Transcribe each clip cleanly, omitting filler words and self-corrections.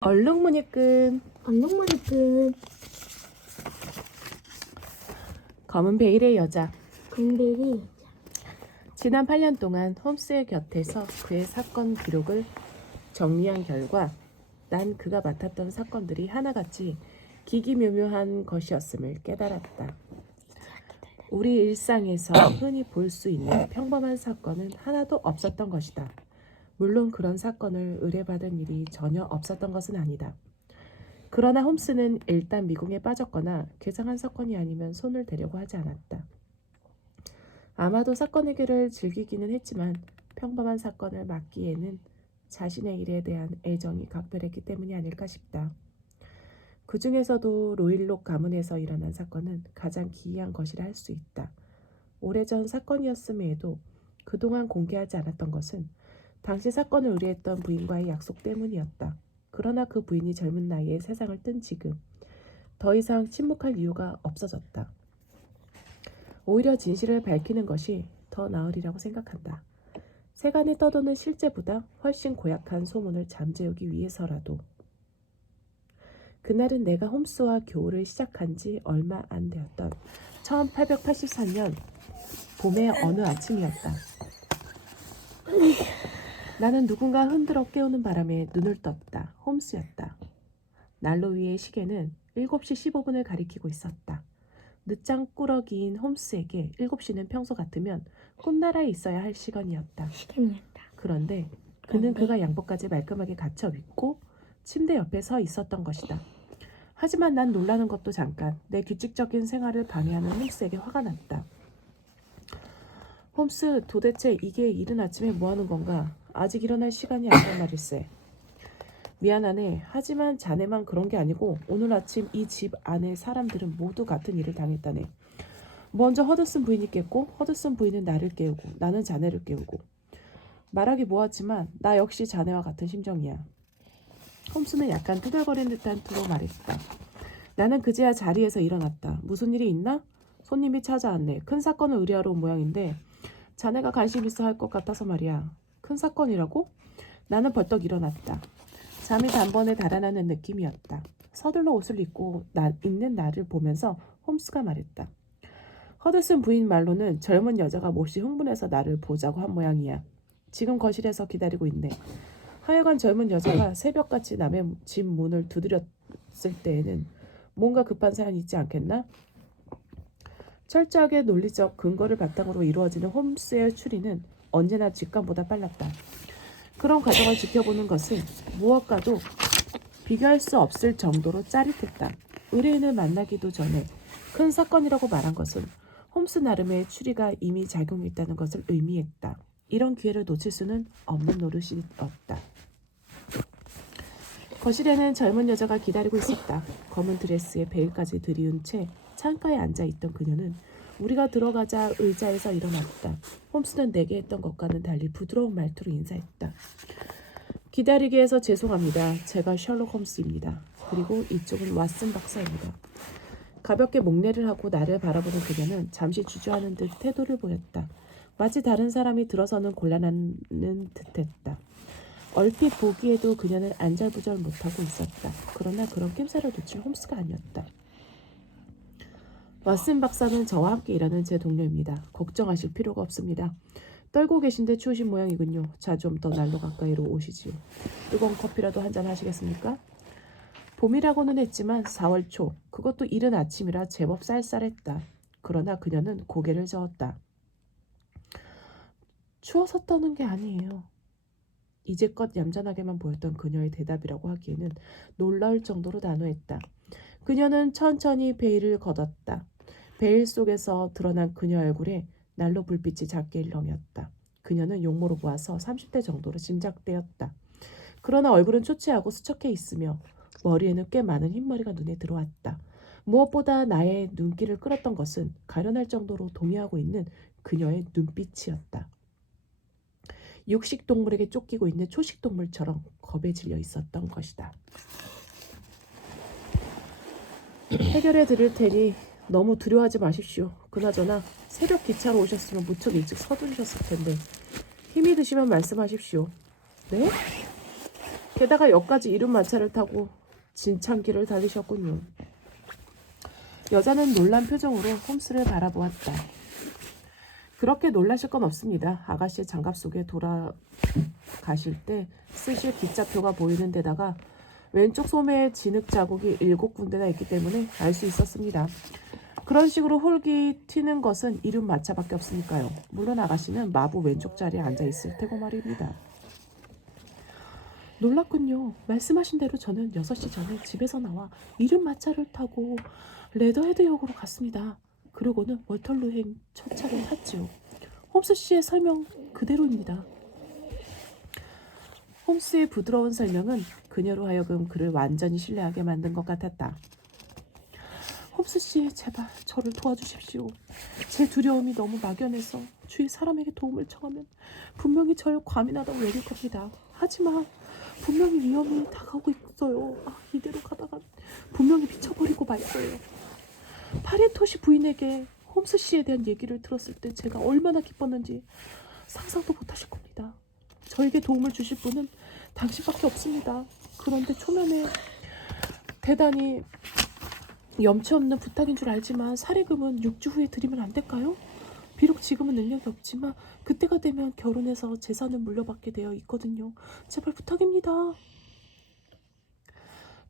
얼룩무늬끈 얼룩무늬끈 검은 베일의 여자. 금베리 지난 8년 동안 홈스의 곁에서 그의 사건 기록을 정리한 결과 난 그가 맡았던 사건들이 하나같이 기기묘묘한 것이었음을 깨달았다. 우리 일상에서 흔히 볼 수 있는 평범한 사건은 하나도 없었던 것이다. 물론 그런 사건을 의뢰받은 일이 전혀 없었던 것은 아니다. 그러나 홈스는 일단 미궁에 빠졌거나 괴상한 사건이 아니면 손을 대려고 하지 않았다. 아마도 사건 해결을 즐기기는 했지만 평범한 사건을 맡기에는 자신의 일에 대한 애정이 각별했기 때문이 아닐까 싶다. 그 중에서도 로일록 가문에서 일어난 사건은 가장 기이한 것이라 할 수 있다. 오래전 사건이었음에도 그동안 공개하지 않았던 것은 당시 사건을 의뢰했던 부인과의 약속 때문이었다. 그러나 그 부인이 젊은 나이에 세상을 뜬 지금 더 이상 침묵할 이유가 없어졌다. 오히려 진실을 밝히는 것이 더 나으리라고 생각한다. 세간에 떠도는 실제보다 훨씬 고약한 소문을 잠재우기 위해서라도. 그날은 내가 홈스와 교우를 시작한 지 얼마 안 되었던 1884년 봄의 어느 아침이었다. 나는 누군가 흔들어 깨우는 바람에 눈을 떴다. 홈스였다. 난로 위의 시계는 7시 15분을 가리키고 있었다. 늦장 꾸러기인 홈스에게 7시는 평소 같으면 꿈나라에 있어야 할 시간이었다. 그런데 그는 그가 양복까지 말끔하게 갖춰 입고 침대 옆에 서 있었던 것이다. 하지만 난 놀라는 것도 잠깐 내 규칙적인 생활을 방해하는 홈스에게 화가 났다. 홈스, 도대체 이게 이른 아침에 뭐하는 건가? 아직 일어날 시간이 아니란 말일세. 미안하네. 하지만 자네만 그런 게 아니고 오늘 아침 이 집 안에 사람들은 모두 같은 일을 당했다네. 먼저 허드슨 부인이 깼고 허드슨 부인은 나를 깨우고 나는 자네를 깨우고. 말하기 뭐하지만 나 역시 자네와 같은 심정이야. 홈스는 약간 투덜거리는 듯한 투로 말했다. 나는 그제야 자리에서 일어났다. 무슨 일이 있나? 손님이 찾아왔네. 큰 사건을 의뢰하러 온 모양인데 자네가 관심 있어 할 것 같아서 말이야. 큰 사건이라고? 나는 벌떡 일어났다. 잠이 단번에 달아나는 느낌이었다. 서둘러 옷을 입고 있는 나를 보면서 홈스가 말했다. 허드슨 부인 말로는 젊은 여자가 몹시 흥분해서 나를 보자고 한 모양이야. 지금 거실에서 기다리고 있네. 하여간 젊은 여자가 새벽같이 남의 집 문을 두드렸을 때에는 뭔가 급한 사연이 있지 않겠나? 철저하게 논리적 근거를 바탕으로 이루어지는 홈스의 추리는 언제나 직감보다 빨랐다. 그런 과정을 지켜보는 것은 무엇과도 비교할 수 없을 정도로 짜릿했다. 의뢰인을 만나기도 전에 큰 사건이라고 말한 것은 홈스 나름의 추리가 이미 작용했다는 것을 의미했다. 이런 기회를 놓칠 수는 없는 노릇이었다. 거실에는 젊은 여자가 기다리고 있었다. 검은 드레스에 베일까지 들이운 채 창가에 앉아있던 그녀는 우리가 들어가자 의자에서 일어났다. 홈스는 내게 했던 것과는 달리 부드러운 말투로 인사했다. 기다리게 해서 죄송합니다. 제가 셜록 홈스입니다. 그리고 이쪽은 왓슨 박사입니다. 가볍게 목례를 하고 나를 바라보는 그녀는 잠시 주저하는 듯 태도를 보였다. 마치 다른 사람이 들어서는 곤란하는 듯했다. 얼핏 보기에도 그녀는 안절부절 못하고 있었다. 그러나 그런 낌새를 놓칠 홈스가 아니었다. 왓슨 박사는 저와 함께 일하는 제 동료입니다. 걱정하실 필요가 없습니다. 떨고 계신데 추우신 모양이군요. 자, 좀 더 난로 가까이로 오시지요. 뜨거운 커피라도 한잔 하시겠습니까? 봄이라고는 했지만 4월 초, 그것도 이른 아침이라 제법 쌀쌀했다. 그러나 그녀는 고개를 저었다. 추워서 떠는 게 아니에요. 이제껏 얌전하게만 보였던 그녀의 대답이라고 하기에는 놀라울 정도로 단호했다. 그녀는 천천히 베일을 걷었다. 베일 속에서 드러난 그녀 얼굴에 난로 불빛이 작게 일렁였다. 그녀는 용모로 보아서 30대 정도로 짐작되었다. 그러나 얼굴은 초췌하고 수척해 있으며 머리에는 꽤 많은 흰머리가 눈에 들어왔다. 무엇보다 나의 눈길을 끌었던 것은 가련할 정도로 동요하고 있는 그녀의 눈빛이었다. 육식동물에게 쫓기고 있는 초식동물처럼 겁에 질려 있었던 것이다. 해결해 드릴 테니 너무 두려워하지 마십시오. 그나저나 새벽 기차로 오셨으면 무척 일찍 서두르셨을 텐데 힘이 드시면 말씀하십시오. 네? 게다가 역까지 이륜마차를 타고 진창길을 달리셨군요. 여자는 놀란 표정으로 홈스를 바라보았다. 그렇게 놀라실 건 없습니다. 아가씨의 장갑 속에 돌아가실 때 쓰실 기차표가 보이는 데다가 왼쪽 소매에 진흙 자국이 7군데나 있기 때문에 알 수 있었습니다. 그런 식으로 홀기 튀는 것은 이륜마차밖에 없으니까요. 물론 아가씨는 마부 왼쪽 자리에 앉아있을 테고 말입니다. 놀랐군요. 말씀하신 대로 저는 6시 전에 집에서 나와 이륜마차를 타고 레더헤드역으로 갔습니다. 그러고는 월털루행 첫 차를 탔지요. 홈스 씨의 설명 그대로입니다. 홈스의 부드러운 설명은 그녀로 하여금 그를 완전히 신뢰하게 만든 것 같았다. 홈스 씨, 제발 저를 도와주십시오. 제 두려움이 너무 막연해서 주위 사람에게 도움을 청하면 분명히 절 과민하다고 여길 겁니다. 하지만 분명히 위험이 다가오고 있어요. 이대로 가다가 분명히 미쳐버리고 말 거예요. 파리토시 부인에게 홈스 씨에 대한 얘기를 들었을 때 제가 얼마나 기뻤는지 상상도 못하실 겁니다. 저에게 도움을 주실 분은 당신밖에 없습니다. 그런데 초면에 대단히 염치 없는 부탁인 줄 알지만 사례금은 6주 후에 드리면 안 될까요? 비록 지금은 능력이 없지만 그때가 되면 결혼해서 재산을 물려받게 되어 있거든요. 제발 부탁입니다.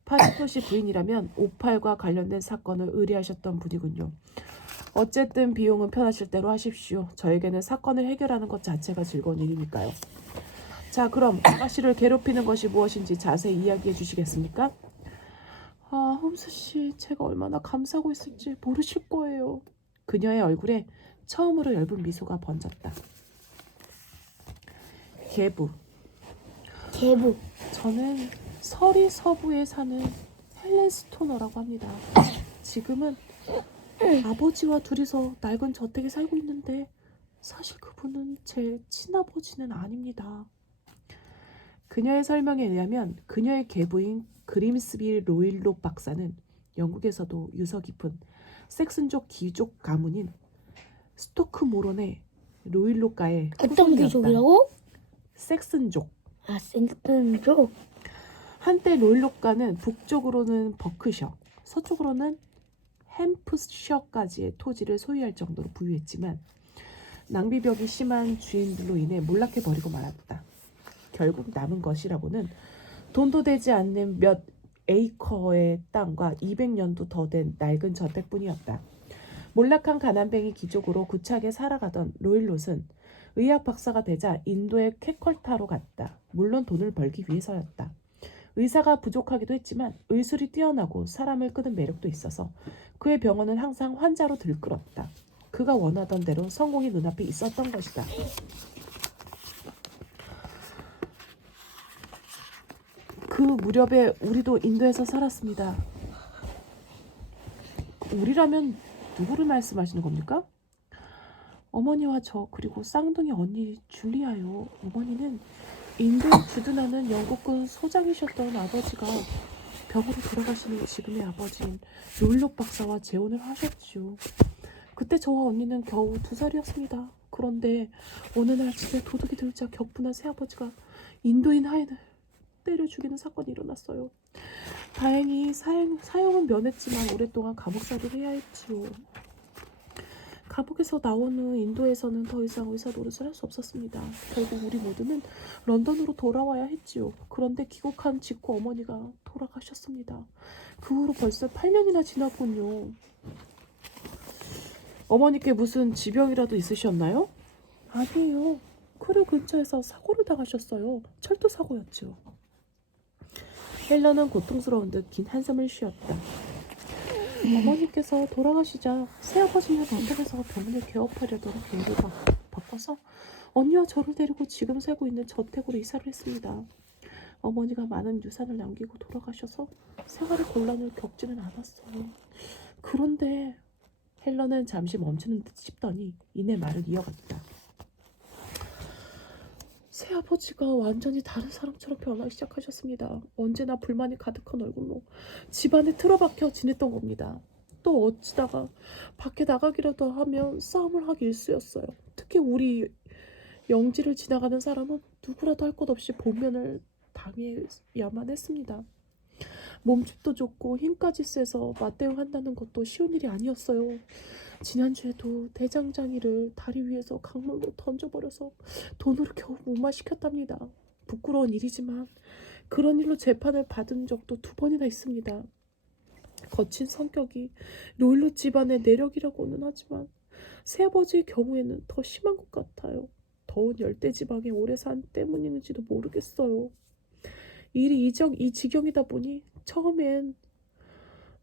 파리토시 부인이라면 오팔과 관련된 사건을 의뢰하셨던 분이군요. 어쨌든 비용은 편하실 대로 하십시오. 저에게는 사건을 해결하는 것 자체가 즐거운 일이니까요. 자, 그럼 아가씨를 괴롭히는 것이 무엇인지 자세히 이야기해 주시겠습니까? 홈스 씨, 제가 얼마나 감사하고 있을지 모르실 거예요. 그녀의 얼굴에 처음으로 엷은 미소가 번졌다. 계부. 저는 서리 서부에 사는 헬렌 스토너라고 합니다. 지금은 아버지와 둘이서 낡은 저택에 살고 있는데 사실 그분은 제 친아버지는 아닙니다. 그녀의 설명에 의하면 그녀의 계부인 그림스비 로일록 박사는 영국에서도 유서 깊은 섹슨족 귀족 가문인 스토크 모론의 로일록가의 어떤 귀족이라고? 섹슨족. 섹슨족. 한때 로일록가는 북쪽으로는 버크셔, 서쪽으로는 햄프셔까지의 토지를 소유할 정도로 부유했지만 낭비벽이 심한 주인들로 인해 몰락해버리고 말았다. 결국 남은 것이라고는 돈도 되지 않는 몇 에이커의 땅과 200년도 더 된 낡은 저택뿐이었다. 몰락한 가난뱅이 귀족으로 구차하게 살아가던 로일롯은 의학 박사가 되자 인도의 쾌컬타로 갔다. 물론 돈을 벌기 위해서였다. 의사가 부족하기도 했지만 의술이 뛰어나고 사람을 끄는 매력도 있어서 그의 병원은 항상 환자로 들끓었다. 그가 원하던 대로 성공이 눈앞에 있었던 것이다. 그 무렵에 우리도 인도에서 살았습니다. 우리라면 누구를 말씀하시는 겁니까? 어머니와 저 그리고 쌍둥이 언니 줄리아요. 어머니는 인도에 주둔하는 영국군 소장이셨던 아버지가 병으로 돌아가시는 지금의 아버지인 롤록 박사와 재혼을 하셨죠. 그때 저와 언니는 겨우 2살이었습니다. 그런데 어느 날 집에 도둑이 들자 격분한 새아버지가 인도인 하인을 때려 죽이는 사건이 일어났어요. 다행히 사형은 면했지만 오랫동안 감옥살이를 해야 했지요. 감옥에서 나온 후 인도에서는 더 이상 의사 노릇을 할 수 없었습니다. 결국 우리 모두는 런던으로 돌아와야 했지요. 그런데 귀국한 직후 어머니가 돌아가셨습니다. 그 후로 벌써 8년이나 지났군요. 어머니께 무슨 지병이라도 있으셨나요? 아니에요. 크루 근처에서 사고를 당하셨어요. 철도 사고였죠. 헬런은 고통스러운 듯 긴 한숨을 쉬었다. 어머니께서 돌아가시자 새아버지는 런던에서 병원을 개업하려던 계획을 바꿔서 언니와 저를 데리고 지금 살고 있는 저택으로 이사를 했습니다. 어머니가 많은 유산을 남기고 돌아가셔서 생활의 곤란을 겪지는 않았어요. 그런데 헬런은 잠시 멈추는 듯 싶더니 이내 말을 이어갔다. 새아버지가 완전히 다른 사람처럼 변하기 시작하셨습니다. 언제나 불만이 가득한 얼굴로 집안에 틀어박혀 지냈던 겁니다. 또 어찌다가 밖에 나가기라도 하면 싸움을 하기 일쑤였어요. 특히 우리 영지를 지나가는 사람은 누구라도 할 것 없이 본면을 당해야만 했습니다. 몸집도 좋고 힘까지 세서 맞대응한다는 것도 쉬운 일이 아니었어요. 지난주에도 대장장이를 다리 위에서 강물로 던져버려서 돈으로 겨우 무마시켰답니다. 부끄러운 일이지만 그런 일로 재판을 받은 적도 2번이나 있습니다. 거친 성격이 롤러 집안의 내력이라고는 하지만 새아버지의 경우에는 더 심한 것 같아요. 더운 열대지방에 오래 산 때문인지도 모르겠어요. 일이 이 지경이다 보니 처음엔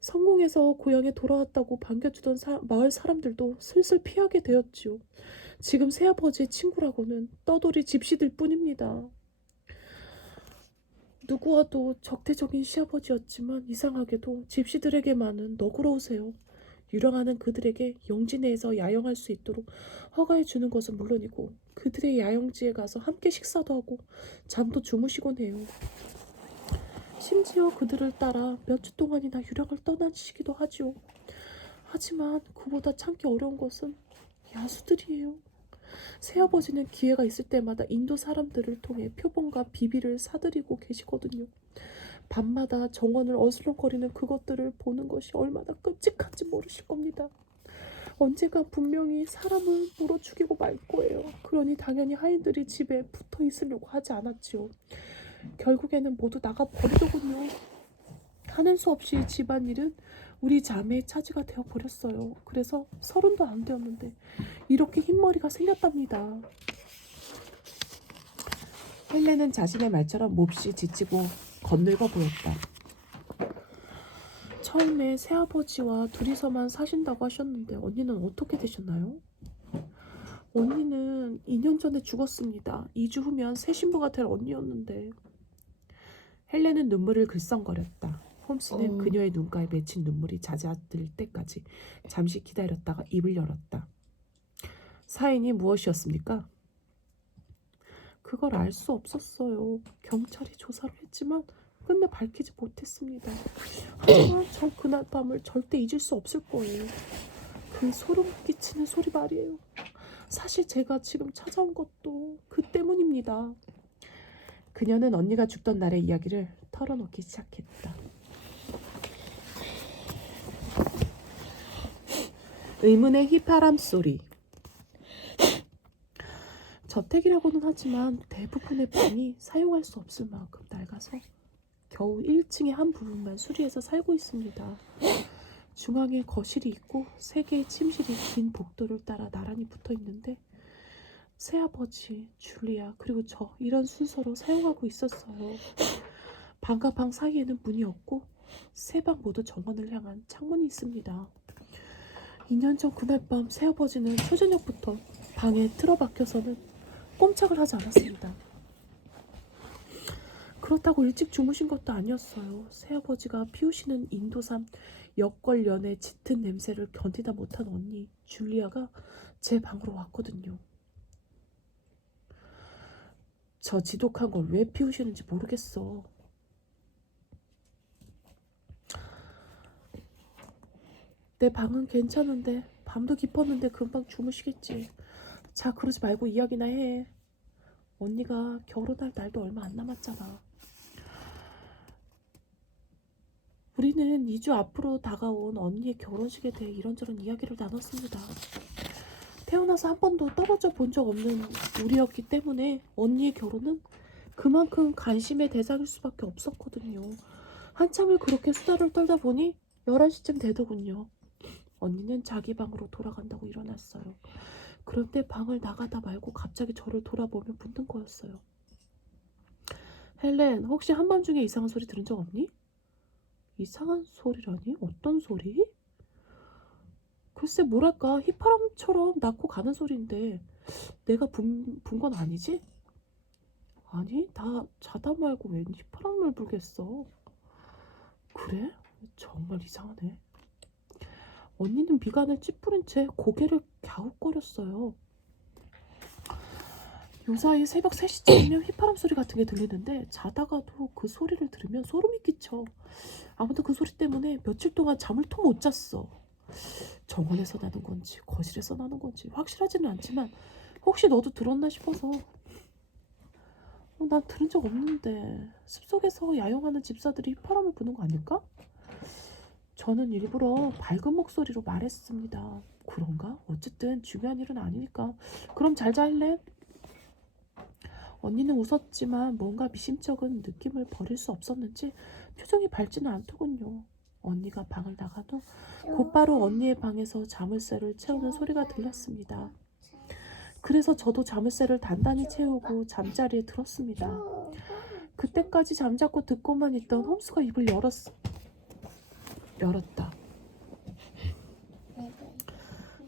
성공해서 고향에 돌아왔다고 반겨주던 마을 사람들도 슬슬 피하게 되었지요. 지금 새아버지의 친구라고는 떠돌이 집시들 뿐입니다. 누구와도 적대적인 시아버지였지만 이상하게도 집시들에게만은 너그러우세요. 유랑하는 그들에게 영지내에서 야영할 수 있도록 허가해 주는 것은 물론이고 그들의 야영지에 가서 함께 식사도 하고 잠도 주무시곤 해요. 심지어 그들을 따라 몇 주 동안이나 유랑을 떠나시기도 하지요. 하지만 그보다 참기 어려운 것은 야수들이에요. 새아버지는 기회가 있을 때마다 인도 사람들을 통해 표본과 비비를 사들이고 계시거든요. 밤마다 정원을 어슬렁거리는 그것들을 보는 것이 얼마나 끔찍한지 모르실 겁니다. 언젠가 분명히 사람을 물어 죽이고 말 거예요. 그러니 당연히 하인들이 집에 붙어 있으려고 하지 않았지요. 결국에는 모두 나가버리더군요. 하는 수 없이 집안일은 우리 자매의 차지가 되어버렸어요. 그래서 30도 안 되었는데 이렇게 흰머리가 생겼답니다. 헬렌은 자신의 말처럼 몹시 지치고 건늙어 보였다. 처음에 새아버지와 둘이서만 사신다고 하셨는데 언니는 어떻게 되셨나요? 언니는 2년 전에 죽었습니다. 2주 후면 새 신부가 될 언니였는데. 헬렌은 눈물을 글썽거렸다. 홈스는 그녀의 눈가에 맺힌 눈물이 잦아들 때까지 잠시 기다렸다가 입을 열었다. 사인이 무엇이었습니까? 그걸 알 수 없었어요. 경찰이 조사를 했지만 끝내 밝히지 못했습니다. 하지만 전 그날 밤을 절대 잊을 수 없을 거예요. 그 소름 끼치는 소리 말이에요. 사실 제가 지금 찾아온 것도 그 때문입니다. 그녀는 언니가 죽던 날의 이야기를 털어놓기 시작했다. 의문의 휘파람 소리. 저택이라고는 하지만 대부분의 방이 사용할 수 없을 만큼 낡아서 겨우 1층의 한 부분만 수리해서 살고 있습니다. 중앙에 거실이 있고 3개의 침실이 긴 복도를 따라 나란히 붙어 있는데 새아버지, 줄리아, 그리고 저 이런 순서로 사용하고 있었어요. 방과 방 사이에는 문이 없고 3방 모두 정원을 향한 창문이 있습니다. 2년 전 그날 밤 새아버지는 초저녁부터 방에 틀어박혀서는 꼼짝을 하지 않았습니다. 그렇다고 일찍 주무신 것도 아니었어요. 새아버지가 피우시는 인도산 역걸연의 짙은 냄새를 견디다 못한 언니 줄리아가 제 방으로 왔거든요. 저 지독한 걸 왜 피우시는지 모르겠어. 내 방은 괜찮은데 밤도 깊었는데 금방 주무시겠지. 자, 그러지 말고 이야기나 해. 언니가 결혼할 날도 얼마 안 남았잖아. 우리는 2주 앞으로 다가온 언니의 결혼식에 대해 이런저런 이야기를 나눴습니다. 태어나서 한 번도 떨어져 본 적 없는 우리였기 때문에 언니의 결혼은 그만큼 관심의 대상일 수밖에 없었거든요. 한참을 그렇게 수다를 떨다 보니 11시쯤 되더군요. 언니는 자기 방으로 돌아간다고 일어났어요. 그런데 방을 나가다 말고 갑자기 저를 돌아보며 묻는 거였어요. 헬렌, 혹시 한밤중에 이상한 소리 들은 적 없니? 이상한 소리라니? 어떤 소리? 글쎄 뭐랄까 휘파람처럼 낳고 가는 소리인데 내가 분 건 아니지? 아니 다 자다 말고 웬 휘파람을 불겠어. 그래? 정말 이상하네. 언니는 미간을 찌푸린 채 고개를 갸웃거렸어요. 요사이 새벽 3시쯤이면 휘파람 소리 같은 게 들리는데 자다가도 그 소리를 들으면 소름이 끼쳐. 아무튼 그 소리 때문에 며칠 동안 잠을 통 못 잤어. 정원에서 나는 건지 거실에서 나는 건지 확실하지는 않지만 혹시 너도 들었나 싶어서. 난 들은 적 없는데 숲속에서 야영하는 집사들이 휘파람을 부는 거 아닐까? 저는 일부러 밝은 목소리로 말했습니다. 그런가? 어쨌든 중요한 일은 아니니까. 그럼 잘 잘래? 언니는 웃었지만 뭔가 미심쩍은 느낌을 버릴 수 없었는지 표정이 밝지는 않더군요. 언니가 방을 나간 후 곧바로 언니의 방에서 자물쇠를 채우는 소리가 들렸습니다. 그래서 저도 자물쇠를 단단히 채우고 잠자리에 들었습니다. 그때까지 잠자코 듣고만 있던 홈스가 입을 열었다.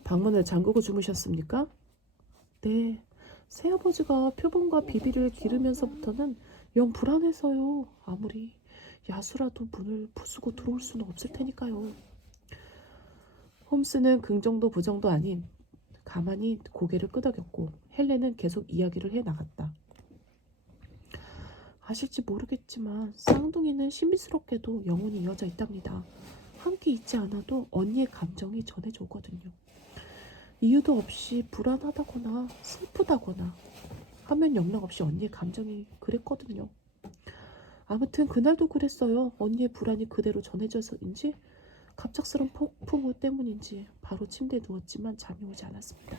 방문을 잠그고 주무셨습니까? 네. 새아버지가 표범과 비비를 기르면서부터는 영 불안해서요. 아무리 야수라도 문을 부수고 들어올 수는 없을 테니까요. 홈스는 긍정도 부정도 아닌 가만히 고개를 끄덕였고 헬렌은 계속 이야기를 해나갔다. 아실지 모르겠지만 쌍둥이는 신비스럽게도 영혼이 이어져 있답니다. 함께 있지 않아도 언니의 감정이 전해져 오거든요. 이유도 없이 불안하다거나 슬프다거나 하면 영락없이 언니의 감정이 그랬거든요. 아무튼 그날도 그랬어요. 언니의 불안이 그대로 전해져서인지 갑작스런 폭풍우 때문인지 바로 침대에 누웠지만 잠이 오지 않았습니다.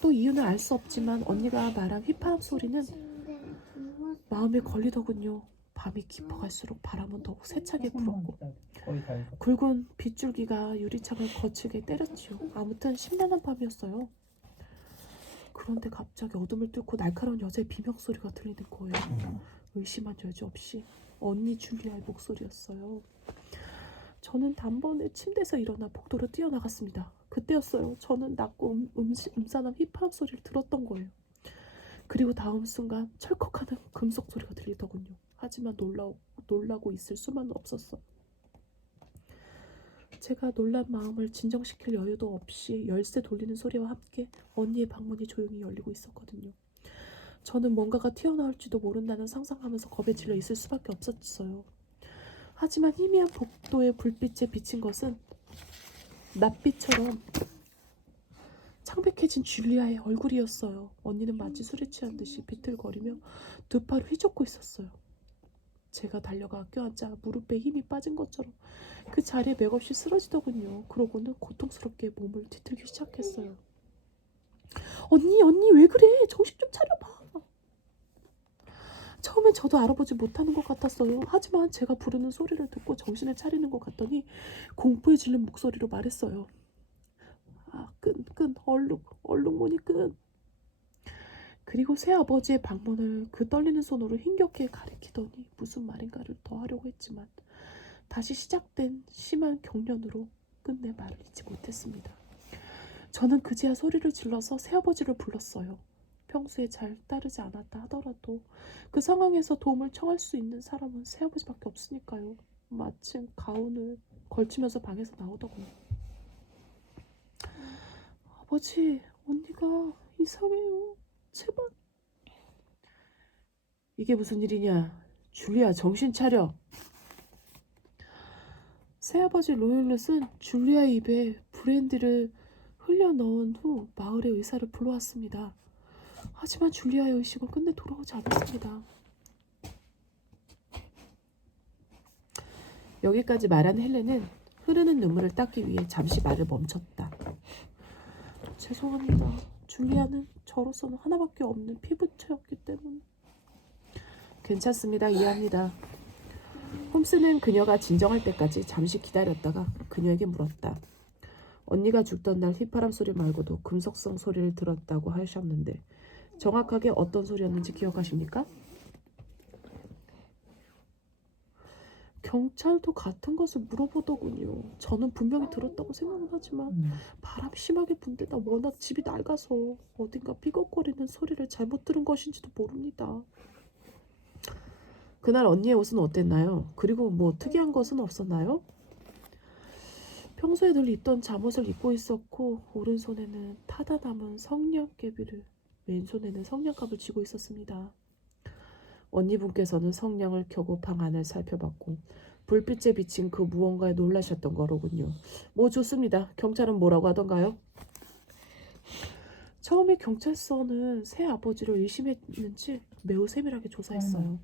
또 이유는 알 수 없지만 언니가 말한 휘파람 소리는 마음에 걸리더군요. 밤이 깊어갈수록 바람은 더욱 세차게 불었고 굵은 빗줄기가 유리창을 거칠게 때렸지요. 아무튼 심란한 밤이었어요. 그런데 갑자기 어둠을 뚫고 날카로운 여자의 비명소리가 들리는 거예요. 의심한 여지 없이 언니 줄리아의 목소리였어요. 저는 단번에 침대에서 일어나 복도로 뛰어나갔습니다. 그때였어요. 저는 낮고 음산한 휘파람 소리를 들었던 거예요. 그리고 다음 순간 철컥하는 금속 소리가 들리더군요. 하지만 놀라고 있을 수만은 없었어. 제가 놀란 마음을 진정시킬 여유도 없이 열쇠 돌리는 소리와 함께 언니의 방문이 조용히 열리고 있었거든요. 저는 뭔가가 튀어나올지도 모른다는 상상하면서 겁에 질려 있을 수밖에 없었어요. 하지만 희미한 복도의 불빛에 비친 것은 낯빛처럼 창백해진 줄리아의 얼굴이었어요. 언니는 마치 술에 취한 듯이 비틀거리며 두 팔을 휘젓고 있었어요. 제가 달려가 껴앉아 무릎에 힘이 빠진 것처럼 그 자리에 맥없이 쓰러지더군요. 그러고는 고통스럽게 몸을 뒤틀기 시작했어요. 언니 왜 그래? 정신 좀 차려봐. 처음엔 저도 알아보지 못하는 것 같았어요. 하지만 제가 부르는 소리를 듣고 정신을 차리는 것 같더니 공포에 질린 목소리로 말했어요. 끈, 얼룩 무늬 끈. 그리고 새아버지의 방문을 그 떨리는 손으로 힘겹게 가리키더니 무슨 말인가를 더 하려고 했지만 다시 시작된 심한 경련으로 끝내 말을 잇지 못했습니다. 저는 그제야 소리를 질러서 새아버지를 불렀어요. 평소에 잘 따르지 않았다 하더라도 그 상황에서 도움을 청할 수 있는 사람은 새아버지밖에 없으니까요. 마침 가운을 걸치면서 방에서 나오더군요. 아버지, 언니가 이상해요. 제발. 이게 무슨 일이냐? 줄리아, 정신 차려. 새아버지 로율렛은 줄리아의 입에 브랜디를 흘려 넣은 후 마을의 의사를 불러왔습니다. 하지만 줄리아의 의식은 끝내 돌아오지 않았습니다. 여기까지 말한 헬렌은 흐르는 눈물을 닦기 위해 잠시 말을 멈췄다. 죄송합니다. 줄리아는 저로서는 하나밖에 없는 피부처였기 때문에. 괜찮습니다. 이해합니다. 홈스는 그녀가 진정할 때까지 잠시 기다렸다가 그녀에게 물었다. 언니가 죽던 날 휘파람 소리 말고도 금속성 소리를 들었다고 하셨는데 정확하게 어떤 소리였는지 기억하십니까? 경찰도 같은 것을 물어보더군요. 저는 분명히 들었다고 생각은 하지만 바람이 심하게 분 데다 워낙 집이 낡아서 어딘가 삐걱거리는 소리를 잘못 들은 것인지도 모릅니다. 그날 언니의 옷은 어땠나요? 그리고 뭐 특이한 것은 없었나요? 평소에 늘 입던 잠옷을 입고 있었고 오른손에는 타다 남은 성냥개비를 왼손에는 성냥갑을 쥐고 있었습니다. 언니분께서는 성냥을 켜고 방 안을 살펴봤고 불빛에 비친 그 무언가에 놀라셨던 거로군요. 뭐 좋습니다. 경찰은 뭐라고 하던가요? 처음에 경찰서는 새 아버지를 의심했는지 매우 세밀하게 조사했어요.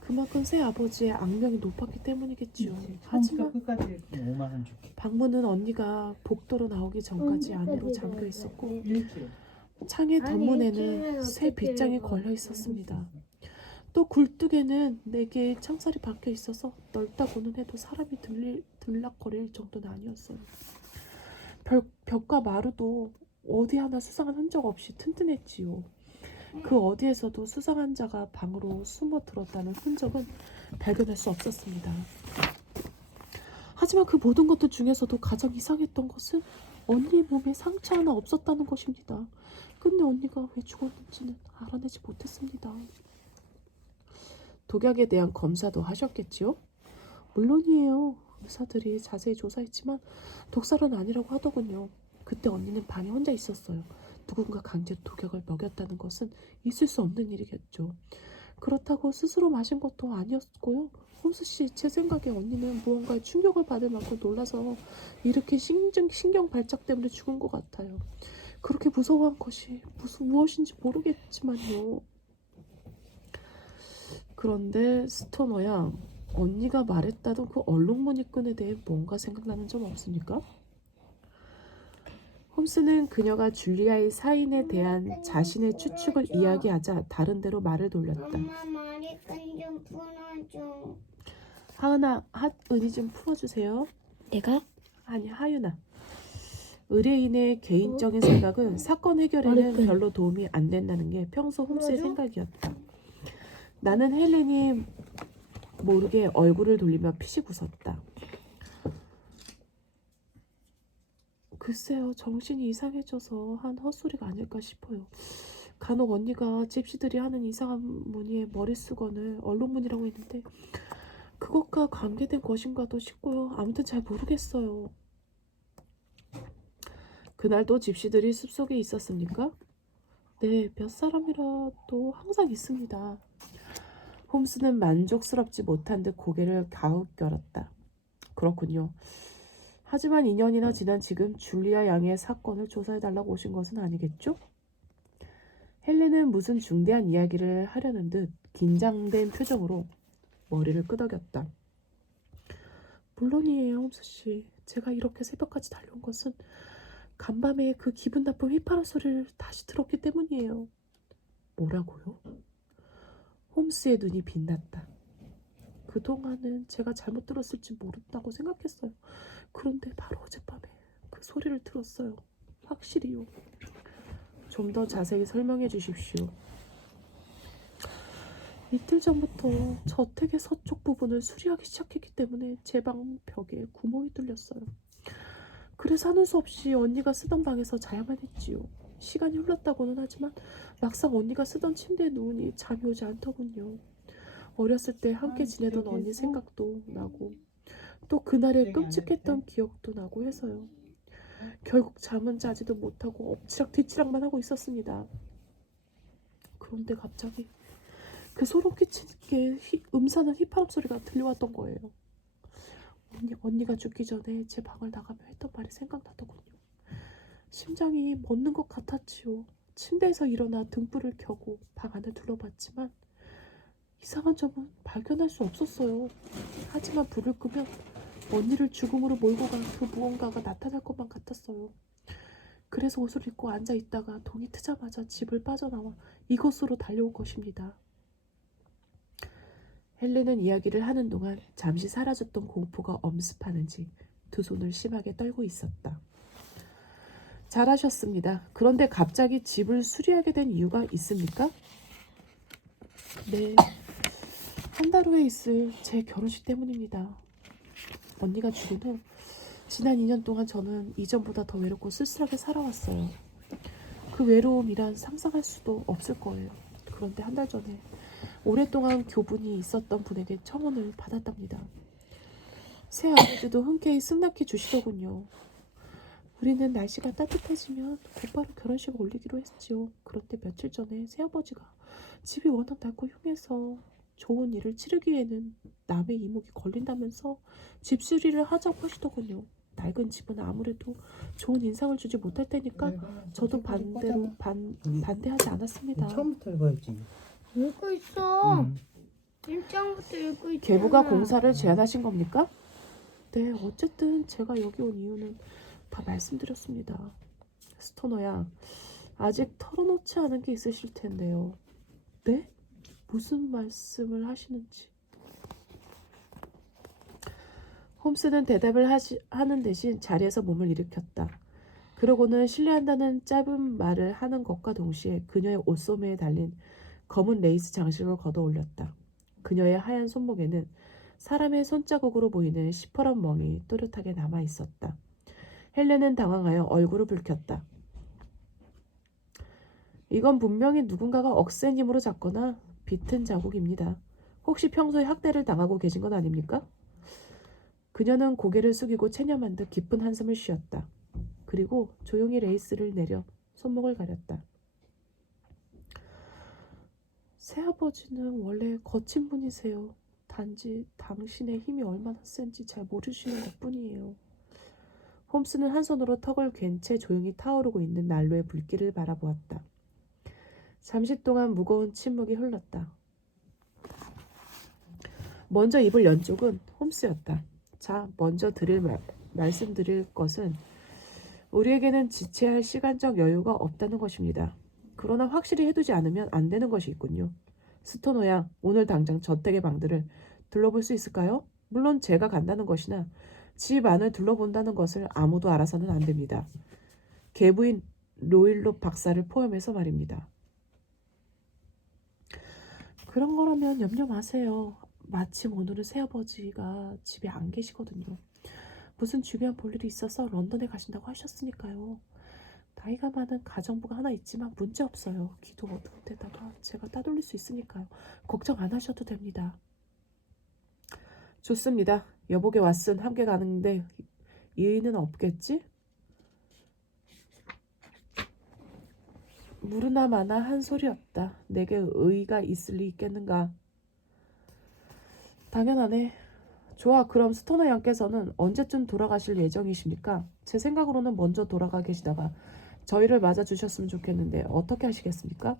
그만큼 새 아버지의 악명이 높았기 때문이겠지요. 하지만 끝까지 5만 원 줄게. 방문은 언니가 복도로 나오기 전까지 안으로 잠겨 있었고 일주일. 창의 아니, 덧문에는 일주일은 새 어떻게 빗장이 읽어? 걸려 있었습니다. 또 굴뚝에는 4개의 창살이 박혀 있어서 넓다고는 해도 사람이 들락거릴 정도는 아니었어요. 벽과 마루도 어디 하나 수상한 흔적 없이 튼튼했지요. 그 어디에서도 수상한 자가 방으로 숨어 들었다는 흔적은 발견할 수 없었습니다. 하지만 그 모든 것들 중에서도 가장 이상했던 것은 언니의 몸에 상처 하나 없었다는 것입니다. 근데 언니가 왜 죽었는지는 알아내지 못했습니다. 독약에 대한 검사도 하셨겠지요? 물론이에요. 의사들이 자세히 조사했지만 독살은 아니라고 하더군요. 그때 언니는 방에 혼자 있었어요. 누군가 강제로 독약을 먹였다는 것은 있을 수 없는 일이겠죠. 그렇다고 스스로 마신 것도 아니었고요. 홈스 씨, 제 생각에 언니는 무언가에 충격을 받을 만큼 놀라서 일으킨 신경 발작 때문에 죽은 것 같아요. 그렇게 무서워한 것이 무엇인지 모르겠지만요. 그런데 스토너야, 언니가 말했다던 그 얼룩무늬끈에 대해 뭔가 생각나는 점 없습니까? 홈스는 그녀가 줄리아의 사인에 대한 자신의 추측을 이야기하자 다른 데로 말을 돌렸다. 엄마 머리끈 좀 풀어줘. 하은아, 은이 좀 풀어주세요. 내가? 아니, 하윤아. 의뢰인의 개인적인 생각은 사건 해결에는 머리끈. 별로 도움이 안 된다는 게 평소 홈스의 풀어줘? 생각이었다. 나는 헬렌이 모르게 얼굴을 돌리며 피식 웃었다. 글쎄요, 정신이 이상해져서 한 헛소리가 아닐까 싶어요. 간혹 언니가 집시들이 하는 이상한 무늬의 머리수건을 얼룩무늬라고 했는데 그것과 관계된 것인가도 싶고요. 아무튼 잘 모르겠어요. 그날도 집시들이 숲속에 있었습니까? 네, 몇 사람이라도 항상 있습니다. 홈스는 만족스럽지 못한 듯 고개를 갸웃거렸다. 그렇군요. 하지만 2년이나 지난 지금 줄리아 양의 사건을 조사해달라고 오신 것은 아니겠죠? 헬렌은 무슨 중대한 이야기를 하려는 듯 긴장된 표정으로 머리를 끄덕였다. 물론이에요, 홈스씨. 제가 이렇게 새벽까지 달려온 것은 간밤에 그 기분 나쁜 휘파람 소리를 다시 들었기 때문이에요. 뭐라고요? 홈스의 눈이 빛났다. 그동안은 제가 잘못 들었을지 모른다고 생각했어요. 그런데 바로 어젯밤에 그 소리를 들었어요. 확실히요. 좀 더 자세히 설명해 주십시오. 이틀 전부터 저택의 서쪽 부분을 수리하기 시작했기 때문에 제 방 벽에 구멍이 뚫렸어요. 그래서 하는 수 없이 언니가 쓰던 방에서 자야만 했지요. 시간이 흘렀다고는 하지만 막상 언니가 쓰던 침대에 누우니 잠이 오지 않더군요. 어렸을 때 함께 지내던 언니 생각도 나고 또 그날의 끔찍했던 기억도 나고 해서요. 결국 잠은 자지도 못하고 엎치락뒤치락만 하고 있었습니다. 그런데 갑자기 그 소름 끼치게 음산한 휘파람 소리가 들려왔던 거예요. 언니가 죽기 전에 제 방을 나가며 했던 말이 생각나더군요. 심장이 멎는 것 같았지요. 침대에서 일어나 등불을 켜고 방 안을 둘러봤지만 이상한 점은 발견할 수 없었어요. 하지만 불을 끄면 언니를 죽음으로 몰고 간 그 무언가가 나타날 것만 같았어요. 그래서 옷을 입고 앉아 있다가 동이 트자마자 집을 빠져나와 이곳으로 달려온 것입니다. 헬렌은 이야기를 하는 동안 잠시 사라졌던 공포가 엄습하는지 두 손을 심하게 떨고 있었다. 잘하셨습니다. 그런데 갑자기 집을 수리하게 된 이유가 있습니까? 네, 한 달 후에 있을 제 결혼식 때문입니다. 언니가 죽은 후 지난 2년 동안 저는 이전보다 더 외롭고 쓸쓸하게 살아왔어요. 그 외로움이란 상상할 수도 없을 거예요. 그런데 한 달 전에 오랫동안 교분이 있었던 분에게 청혼을 받았답니다. 새 아버지도 흔쾌히 승낙해 주시더군요. 우리는 날씨가 따뜻해지면 곧바로 결혼식을 올리기로 했지요. 그런데 며칠 전에 새아버지가 집이 워낙 낡고 흉해서 좋은 일을 치르기에는 남의 이목이 걸린다면서 집 수리를 하자고 하시더군요. 낡은 집은 아무래도 좋은 인상을 주지 못할 테니까 저도 반대하지 않았습니다. 처음부터 읽어야지. 읽고 있어. 응. 1장부터 읽고 있잖아. 계부가 공사를 제안하신 겁니까? 네, 어쨌든 제가 여기 온 이유는 다 말씀드렸습니다. 스토너야, 아직 털어놓지 않은 게 있으실 텐데요. 네? 무슨 말씀을 하시는지. 홈스는 대답을 하는 대신 자리에서 몸을 일으켰다. 그러고는 신뢰한다는 짧은 말을 하는 것과 동시에 그녀의 옷소매에 달린 검은 레이스 장식을 걷어 올렸다. 그녀의 하얀 손목에는 사람의 손자국으로 보이는 시퍼런 멍이 또렷하게 남아 있었다. 헬렌은 당황하여 얼굴을 붉혔다. 이건 분명히 누군가가 억센 힘으로 잡거나 비튼 자국입니다. 혹시 평소에 학대를 당하고 계신 건 아닙니까? 그녀는 고개를 숙이고 체념한 듯 깊은 한숨을 쉬었다. 그리고 조용히 레이스를 내려 손목을 가렸다. 새아버지는 원래 거친 분이세요. 단지 당신의 힘이 얼마나 센지 잘 모르시는 것뿐이에요. 홈스는 한 손으로 턱을 괜 채 조용히 타오르고 있는 난로의 불길을 바라보았다. 잠시 동안 무거운 침묵이 흘렀다. 먼저 입을 연 쪽은 홈스였다. 자, 먼저 말씀드릴 것은 우리에게는 지체할 시간적 여유가 없다는 것입니다. 그러나 확실히 해두지 않으면 안 되는 것이 있군요. 스토너야, 오늘 당장 저택의 방들을 둘러볼 수 있을까요? 물론 제가 간다는 것이나 집 안을 둘러본다는 것을 아무도 알아서는 안 됩니다. 계부인 로일로 박사를 포함해서 말입니다. 그런 거라면 염려 마세요. 마침 오늘은 새아버지가 집에 안 계시거든요. 무슨 중요한 볼일이 있어서 런던에 가신다고 하셨으니까요. 나이가 많은 가정부가 하나 있지만 문제 없어요. 기도 어두운 데다가 제가 따돌릴 수 있으니까요. 걱정 안 하셔도 됩니다. 좋습니다. 여보게 왓슨 함께 가는데 이의는 없겠지? 무르나 마나 한 소리였다. 내게 의의가 있을 리 있겠는가? 당연하네. 좋아, 그럼 스토너 양께서는 언제쯤 돌아가실 예정이십니까? 제 생각으로는 먼저 돌아가 계시다가 저희를 맞아주셨으면 좋겠는데 어떻게 하시겠습니까?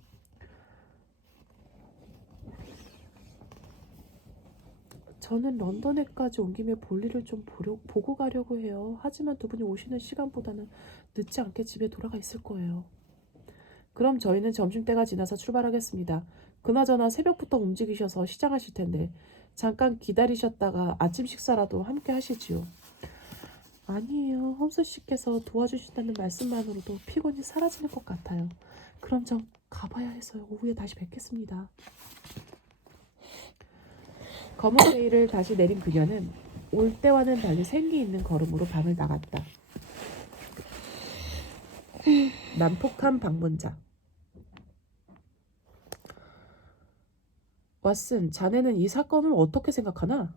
저는 런던에까지 온 김에 볼일을 좀 보고 가려고 해요. 하지만 두 분이 오시는 시간보다는 늦지 않게 집에 돌아가 있을 거예요. 그럼 저희는 점심때가 지나서 출발하겠습니다. 그나저나 새벽부터 움직이셔서 시장하실 텐데 잠깐 기다리셨다가 아침 식사라도 함께 하시지요. 아니에요. 홈스 씨께서 도와주신다는 말씀만으로도 피곤이 사라지는 것 같아요. 그럼 전 가봐야 해서요. 오후에 다시 뵙겠습니다. 검은 베일을 다시 내린 그녀는 올 때와는 달리 생기 있는 걸음으로 방을 나갔다. 난폭한 방문자. 왓슨, 자네는 이 사건을 어떻게 생각하나?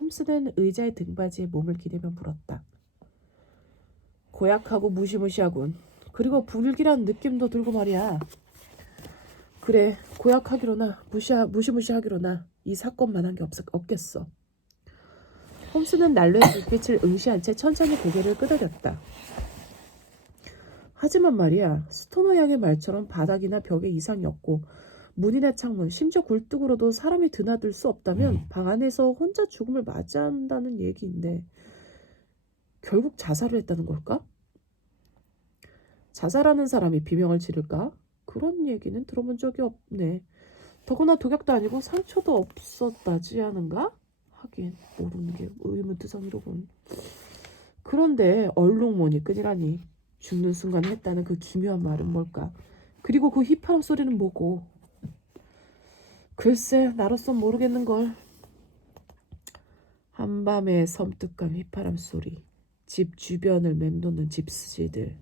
홈스는 의자의 등받이에 몸을 기대며 물었다. 고약하고 무시무시하군. 그리고 불길한 느낌도 들고 말이야. 그래, 고약하기로나 무시무시하기로나 이 사건만한 게 없겠어. 홈스는 난로의 불빛을 응시한 채 천천히 고개를 끄덕였다. 하지만 말이야, 스토너 양의 말처럼 바닥이나 벽에 이상이 없고 문이나 창문, 심지어 굴뚝으로도 사람이 드나들 수 없다면 방 안에서 혼자 죽음을 맞이한다는 얘기인데 결국 자살을 했다는 걸까? 자살하는 사람이 비명을 지를까? 그런 얘기는 들어본 적이 없네. 더구나 독약도 아니고 상처도 없었다지 않은가? 하긴 모르는 게 의문투성이로군. 그런데 얼룩무늬 끈이라니 죽는 순간 했다는 그 기묘한 말은 뭘까? 그리고 그 휘파람 소리는 뭐고? 글쎄, 나로선 모르겠는걸. 한밤의 섬뜩한 휘파람 소리, 집 주변을 맴도는 집수지들,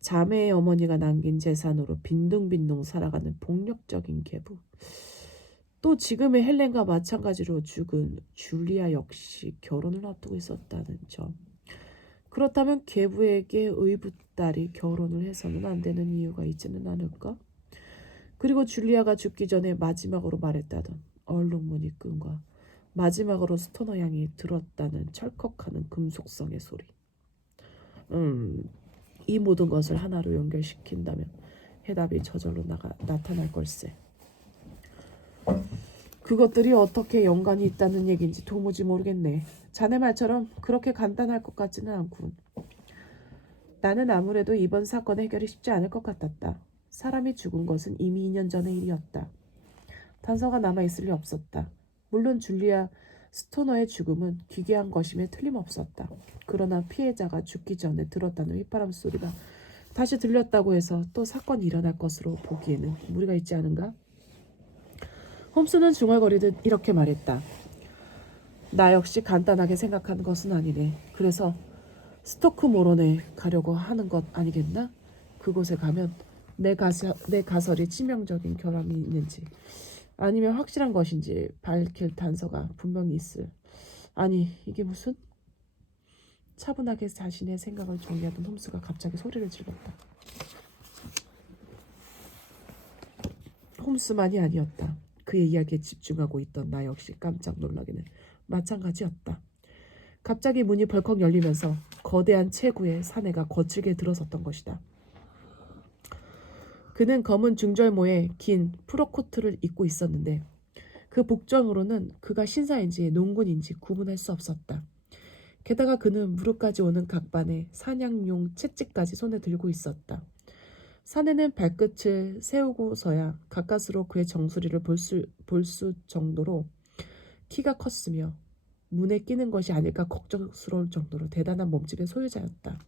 자매의 어머니가 남긴 재산으로 빈둥빈둥 살아가는 폭력적인 계부, 또 지금의 헬렌과 마찬가지로 죽은 줄리아 역시 결혼을 앞두고 있었다는 점. 그렇다면 계부에게 의붓딸이 결혼을 해서는 안 되는 이유가 있지는 않을까? 그리고 줄리아가 죽기 전에 마지막으로 말했다던 얼룩무늬 끈과 마지막으로 스토너 양이 들었다는 철컥하는 금속성의 소리. 이 모든 것을 하나로 연결시킨다면 해답이 저절로 나타날 걸세. 그것들이 어떻게 연관이 있다는 얘기인지 도무지 모르겠네. 자네 말처럼 그렇게 간단할 것 같지는 않군. 나는 아무래도 이번 사건의 해결이 쉽지 않을 것 같았다. 사람이 죽은 것은 이미 2년 전의 일이었다. 단서가 남아있을 리 없었다. 물론 줄리아 스토너의 죽음은 기괴한 것임에 틀림없었다. 그러나 피해자가 죽기 전에 들었다는 휘파람 소리가 다시 들렸다고 해서 또 사건이 일어날 것으로 보기에는 무리가 있지 않은가? 홈스는 중얼거리듯 이렇게 말했다. 나 역시 간단하게 생각하는 것은 아니네. 그래서 스토크모론에 가려고 하는 것 아니겠나? 그곳에 가면 내 가설이 치명적인 결함이 있는지 아니면 확실한 것인지 밝힐 단서가 분명히 있을. 아니 이게 무슨? 차분하게 자신의 생각을 정리하던 홈스가 갑자기 소리를 질렀다. 홈스만이 아니었다. 그의 이야기에 집중하고 있던 나 역시 깜짝 놀라기는 마찬가지였다. 갑자기 문이 벌컥 열리면서 거대한 체구의 사내가 거칠게 들어섰던 것이다. 그는 검은 중절모의 긴 프로코트를 입고 있었는데 그 복장으로는 그가 신사인지 농군인지 구분할 수 없었다. 게다가 그는 무릎까지 오는 각반에 사냥용 채찍까지 손에 들고 있었다. 사내는 발끝을 세우고서야 가까스로 그의 정수리를 볼 수 정도로 키가 컸으며 문에 끼는 것이 아닐까 걱정스러울 정도로 대단한 몸집의 소유자였다.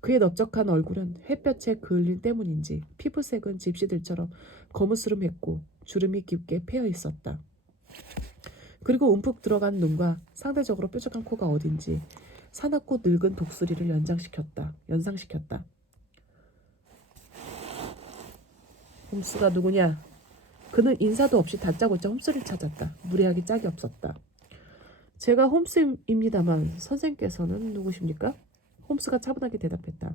그의 넓적한 얼굴은 햇볕에 그을린 때문인지 피부색은 집시들처럼 거무스름했고 주름이 깊게 패여 있었다. 그리고 움푹 들어간 눈과 상대적으로 뾰족한 코가 어딘지 사납고 늙은 독수리를 연상시켰다. 홈스가 누구냐? 그는 인사도 없이 다짜고짜 홈스를 찾았다. 무례하기 짝이 없었다. 제가 홈스입니다만 선생께서는 누구십니까? 홈스가 차분하게 대답했다.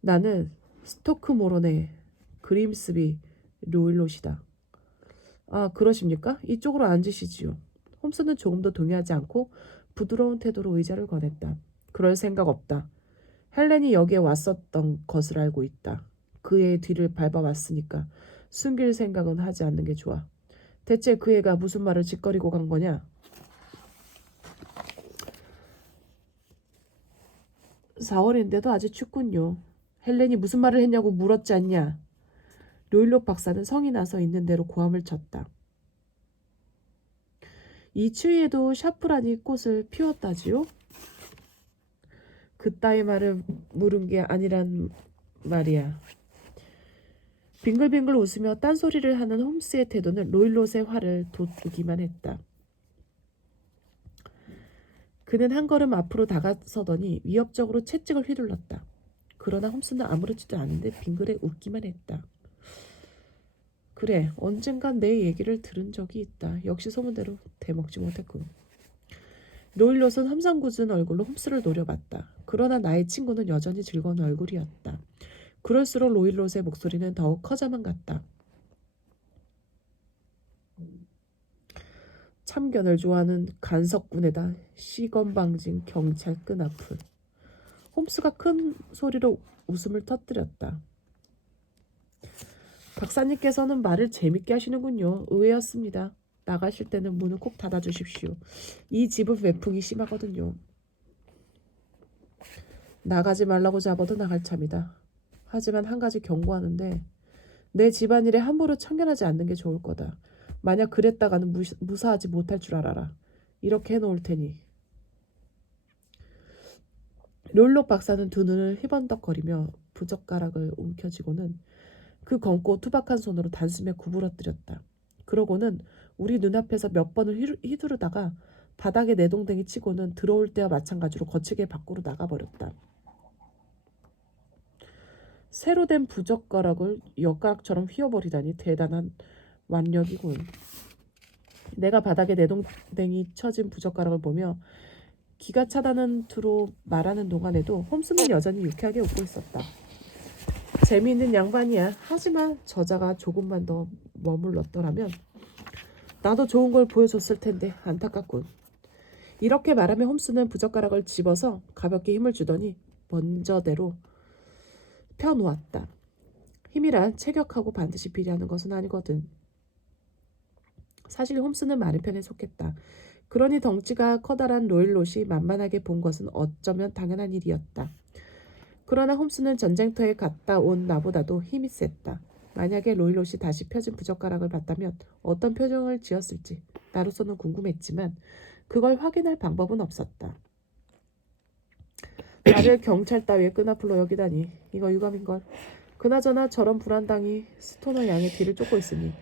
나는 스토크모론의 그림스비 로일롯이다. 아, 그러십니까? 이쪽으로 앉으시지요. 홈스는 조금도 동의하지 않고 부드러운 태도로 의자를 권했다. 그럴 생각 없다. 헬렌이 여기에 왔었던 것을 알고 있다. 그의 뒤를 밟아왔으니까 숨길 생각은 하지 않는 게 좋아. 대체 그 애가 무슨 말을 짓거리고 간 거냐? 4월인데도 아주 춥군요. 헬렌이 무슨 말을 했냐고 물었지 않냐? 로일록 박사는 성이 나서 있는 대로 고함을 쳤다. 이 추위에도 샤프란이 꽃을 피웠다지요? 그따위 말을 물은 게 아니란 말이야. 빙글빙글 웃으며 딴소리를 하는 홈스의 태도는 로일롯의 화를 돋우기만 했다. 그는 한 걸음 앞으로 다가서더니 위협적으로 채찍을 휘둘렀다. 그러나 홈스는 아무렇지도 않은데 빙글에 웃기만 했다. 그래, 언젠간 내 얘기를 들은 적이 있다. 역시 소문대로 대먹지 못했군. 로일롯은 험상궂은 얼굴로 홈스를 노려봤다. 그러나 나의 친구는 여전히 즐거운 얼굴이었다. 그럴수록 로일롯의 목소리는 더욱 커져만 갔다. 참견을 좋아하는 간석군에다 시건방진 경찰 끈앞을. 홈스가 큰 소리로 웃음을 터뜨렸다. 박사님께서는 말을 재밌게 하시는군요. 의외였습니다. 나가실 때는 문을 꼭 닫아주십시오. 이 집은 외풍이 심하거든요. 나가지 말라고 잡아도 나갈 참이다. 하지만 한 가지 경고하는데 내 집안일에 함부로 참견하지 않는 게 좋을 거다. 만약 그랬다가는 무사하지 못할 줄 알아라. 이렇게 해놓을 테니. 롤록 박사는 두 눈을 희번덕거리며 부젓가락을 움켜쥐고는 그 검고 투박한 손으로 단숨에 구부러뜨렸다. 그러고는 우리 눈앞에서 몇 번을 휘두르다가 바닥에 내동댕이 치고는 들어올 때와 마찬가지로 거치게 밖으로 나가버렸다. 새로 된 부젓가락을 엿가락처럼 휘어버리다니 대단한 완력이군. 내가 바닥에 내동댕이 쳐진 부젓가락을 보며 기가 차다는 투로 말하는 동안에도 홈스는 여전히 유쾌하게 웃고 있었다. 재미있는 양반이야. 하지만 저자가 조금만 더 머물렀더라면 나도 좋은 걸 보여줬을 텐데 안타깝군. 이렇게 말하며 홈스는 부젓가락을 집어서 가볍게 힘을 주더니 먼저대로 펴놓았다. 힘이란 체격하고 반드시 비례하는 것은 아니거든. 사실 홈스는 많은 편에 속했다. 그러니 덩치가 커다란 로일롯이 만만하게 본 것은 어쩌면 당연한 일이었다. 그러나 홈스는 전쟁터에 갔다 온 나보다도 힘이 셌다. 만약에 로일롯이 다시 펴진 부젓가락을 봤다면 어떤 표정을 지었을지 나로서는 궁금했지만 그걸 확인할 방법은 없었다. 나를 경찰 따위의 끈앞으로 여기다니 이거 유감인걸. 그나저나 저런 불안당이 스토너 양의 뒤를 쫓고 있으니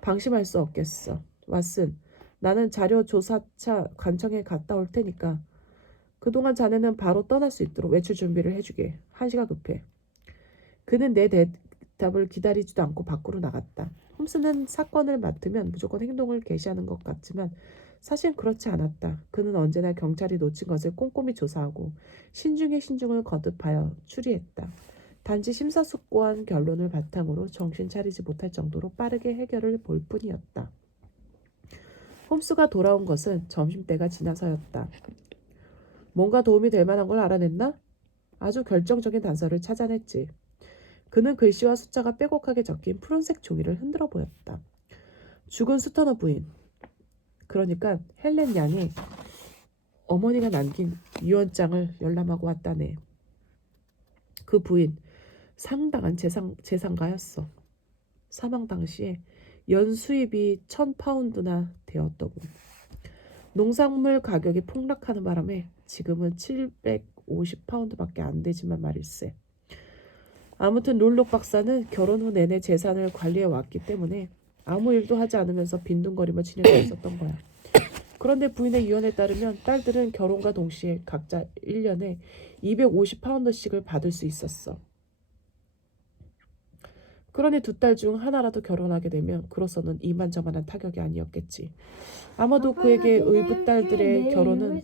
방심할 수 없겠어. 왓슨, 나는 자료 조사차 관청에 갔다 올 테니까 그동안 자네는 바로 떠날 수 있도록 외출 준비를 해주게. 한시가 급해. 그는 내 대답을 기다리지도 않고 밖으로 나갔다. 홈스는 사건을 맡으면 무조건 행동을 개시하는 것 같지만 사실 그렇지 않았다. 그는 언제나 경찰이 놓친 것을 꼼꼼히 조사하고 신중에 신중을 거듭하여 추리했다. 단지 심사숙고한 결론을 바탕으로 정신 차리지 못할 정도로 빠르게 해결을 볼 뿐이었다. 홈스가 돌아온 것은 점심때가 지나서였다. 뭔가 도움이 될 만한 걸 알아냈나? 아주 결정적인 단서를 찾아냈지. 그는 글씨와 숫자가 빼곡하게 적힌 푸른색 종이를 흔들어 보였다. 죽은 스터너 부인, 그러니까 헬렌 양의 어머니가 남긴 유언장을 열람하고 왔다네. 그 부인, 상당한 재산가였어. 사망 당시에 연수입이 1,000파운드나 되었더군. 농작물 가격이 폭락하는 바람에 지금은 750파운드밖에 안 되지만 말일세. 아무튼 롤록 박사는 결혼 후 내내 재산을 관리해 왔기 때문에 아무 일도 하지 않으면서 빈둥거리며 지낼 수 있었던 거야. 그런데 부인의 유언에 따르면 딸들은 결혼과 동시에 각자 1년에 250파운드씩을 받을 수 있었어. 그러니 두 딸 중 하나라도 결혼하게 되면 그로서는 이만저만한 타격이 아니었겠지. 아마도 그에게 의붓 딸들의 결혼은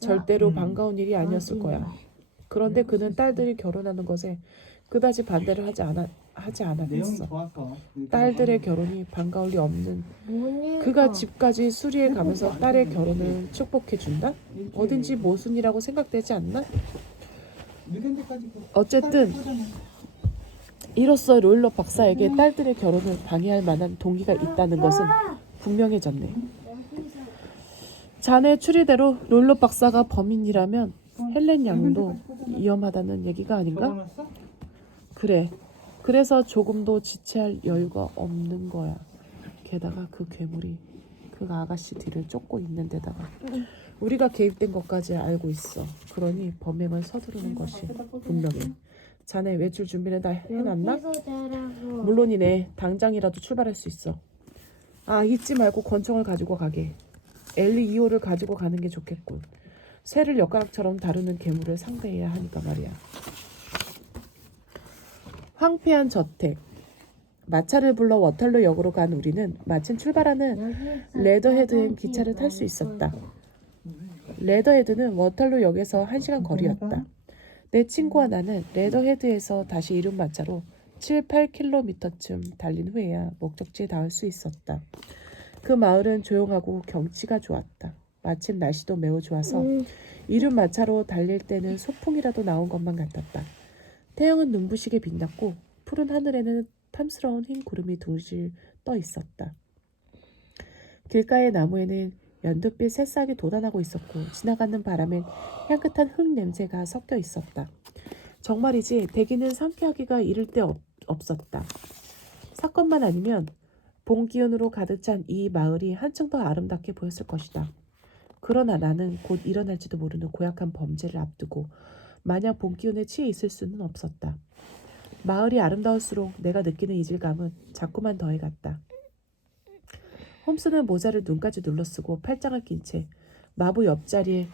절대로 반가운 일이 아니었을 거야. 그런데 그는 딸들이 결혼하는 것에 그다지 반대를 하지 않았어. 딸들의 결혼이 반가울 리 없는 그가 집까지 수리해 가면서 딸의 결혼을 축복해 준다? 어딘지 모순이라고 생각되지 않나? 어쨌든 이로써 롤러 박사에게 딸들의 결혼을 방해할 만한 동기가 있다는 것은 분명해졌네. 자네 추리대로 롤러 박사가 범인이라면 헬렌 양도 위험하다는 얘기가 아닌가? 그래. 그래서 조금도 지체할 여유가 없는 거야. 게다가 그 괴물이 그 아가씨 뒤를 쫓고 있는 데다가 우리가 개입된 것까지 알고 있어. 그러니 범행을 서두르는 것이 분명해. 자네 외출 준비는 다 해놨나? 물론이네. 당장이라도 출발할 수 있어. 아, 잊지 말고 권총을 가지고 가게. 엘리 2호를 가지고 가는 게 좋겠군. 새를 엿가락처럼 다루는 괴물을 상대해야 하니까 말이야. 황폐한 저택. 마차를 불러 워털루 역으로 간 우리는 마침 출발하는 레더헤드행 기차를 탈 수 있었다. 레더헤드는 워털루 역에서 1시간 거리였다. 내 친구와 나는 레더헤드에서 다시 이른 마차로 7, 8km쯤 달린 후에야 목적지에 닿을 수 있었다. 그 마을은 조용하고 경치가 좋았다. 마침 날씨도 매우 좋아서 이른 마차로 달릴 때는 소풍이라도 나온 것만 같았다. 태양은 눈부시게 빛났고 푸른 하늘에는 탐스러운 흰 구름이 둥실 떠 있었다. 길가의 나무에는 연두빛 새싹이 돋아나고 있었고 지나가는 바람엔 향긋한 흙 냄새가 섞여 있었다. 정말이지 대기는 상쾌하기가 이를 데 없었다. 사건만 아니면 봄 기운으로 가득 찬 이 마을이 한층 더 아름답게 보였을 것이다. 그러나 나는 곧 일어날지도 모르는 고약한 범죄를 앞두고 마냥 봄 기운에 취해 있을 수는 없었다. 마을이 아름다울수록 내가 느끼는 이질감은 자꾸만 더해갔다. 홈스는 모자를 눈까지 눌러쓰고 팔짱을 낀 채 마부 옆자리에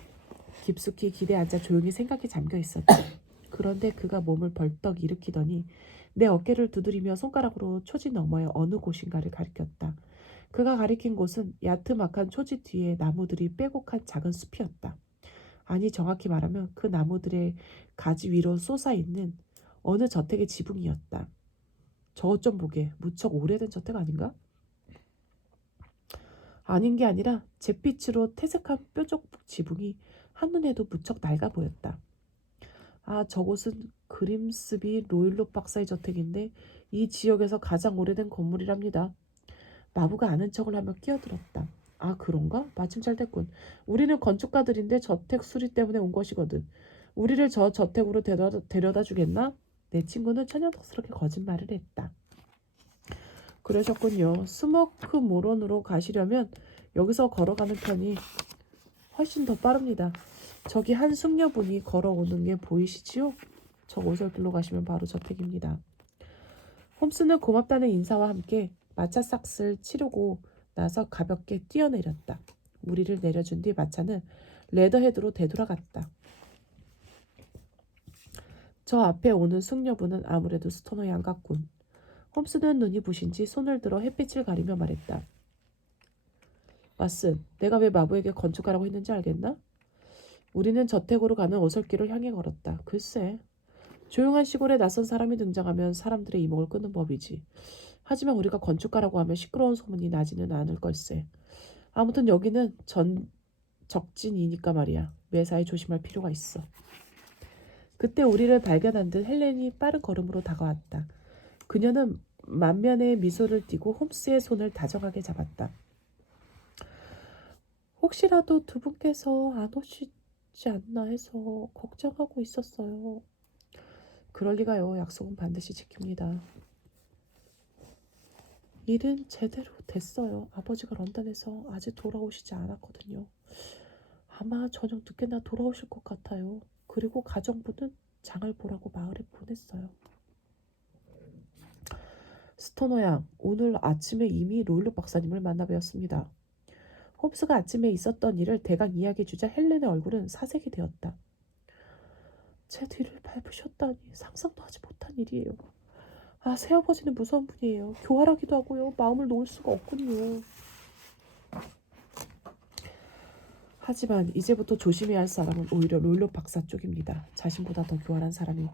깊숙이 기대 앉아 조용히 생각에 잠겨 있었지. 그런데 그가 몸을 벌떡 일으키더니 내 어깨를 두드리며 손가락으로 초지 너머의 어느 곳인가를 가리켰다. 그가 가리킨 곳은 야트막한 초지 뒤에 나무들이 빼곡한 작은 숲이었다. 아니 정확히 말하면 그 나무들의 가지 위로 솟아있는 어느 저택의 지붕이었다. 저것 좀 보게. 무척 오래된 저택 아닌가? 아닌 게 아니라 잿빛으로 퇴색한 뾰족 지붕이 한눈에도 무척 낡아 보였다. 아, 저곳은 그림스비 로일록 박사의 저택인데 이 지역에서 가장 오래된 건물이랍니다. 마부가 아는 척을 하며 끼어들었다. 아, 그런가? 마침 잘 됐군. 우리는 건축가들인데 저택 수리 때문에 온 것이거든. 우리를 저 저택으로 데려다 주겠나? 내 친구는 천연덕스럽게 거짓말을 했다. 그러셨군요. 스모크 모론으로 가시려면 여기서 걸어가는 편이 훨씬 더 빠릅니다. 저기 한 숙녀분이 걸어오는 게 보이시지요? 저 오솔길로 가시면 바로 저택입니다. 홈스는 고맙다는 인사와 함께 마차 싹스를 치르고 나서 가볍게 뛰어내렸다. 우리를 내려준 뒤 마차는 레더헤드로 되돌아갔다. 저 앞에 오는 숙녀분은 아무래도 스토너 양 같군. 홈스는 눈이 부신지 손을 들어 햇빛을 가리며 말했다. 왓슨, 내가 왜 마부에게 건축가라고 했는지 알겠나? 우리는 저택으로 가는 오솔길을 향해 걸었다. 글쎄, 조용한 시골에 낯선 사람이 등장하면 사람들의 이목을 끄는 법이지. 하지만 우리가 건축가라고 하면 시끄러운 소문이 나지는 않을 걸세. 아무튼 여기는 적진이니까 말이야. 매사에 조심할 필요가 있어. 그때 우리를 발견한 듯 헬렌이 빠른 걸음으로 다가왔다. 그녀는 만면에 미소를 띠고 홈스의 손을 다정하게 잡았다. 혹시라도 두 분께서 안 오시지 않나 해서 걱정하고 있었어요. 그럴 리가요. 약속은 반드시 지킵니다. 일은 제대로 됐어요. 아버지가 런던에서 아직 돌아오시지 않았거든요. 아마 저녁 늦게나 돌아오실 것 같아요. 그리고 가정부는 장을 보라고 마을에 보냈어요. 스토너 양, 오늘 아침에 이미 로일록 박사님을 만나뵈었습니다. 홈스가 아침에 있었던 일을 대강 이야기해주자 헬렌의 얼굴은 사색이 되었다. 제 뒤를 밟으셨다니 상상도 하지 못한 일이에요. 아, 새아버지는 무서운 분이에요. 교활하기도 하고요. 마음을 놓을 수가 없군요. 하지만 이제부터 조심해야 할 사람은 오히려 로일록 박사 쪽입니다. 자신보다 더 교활한 사람이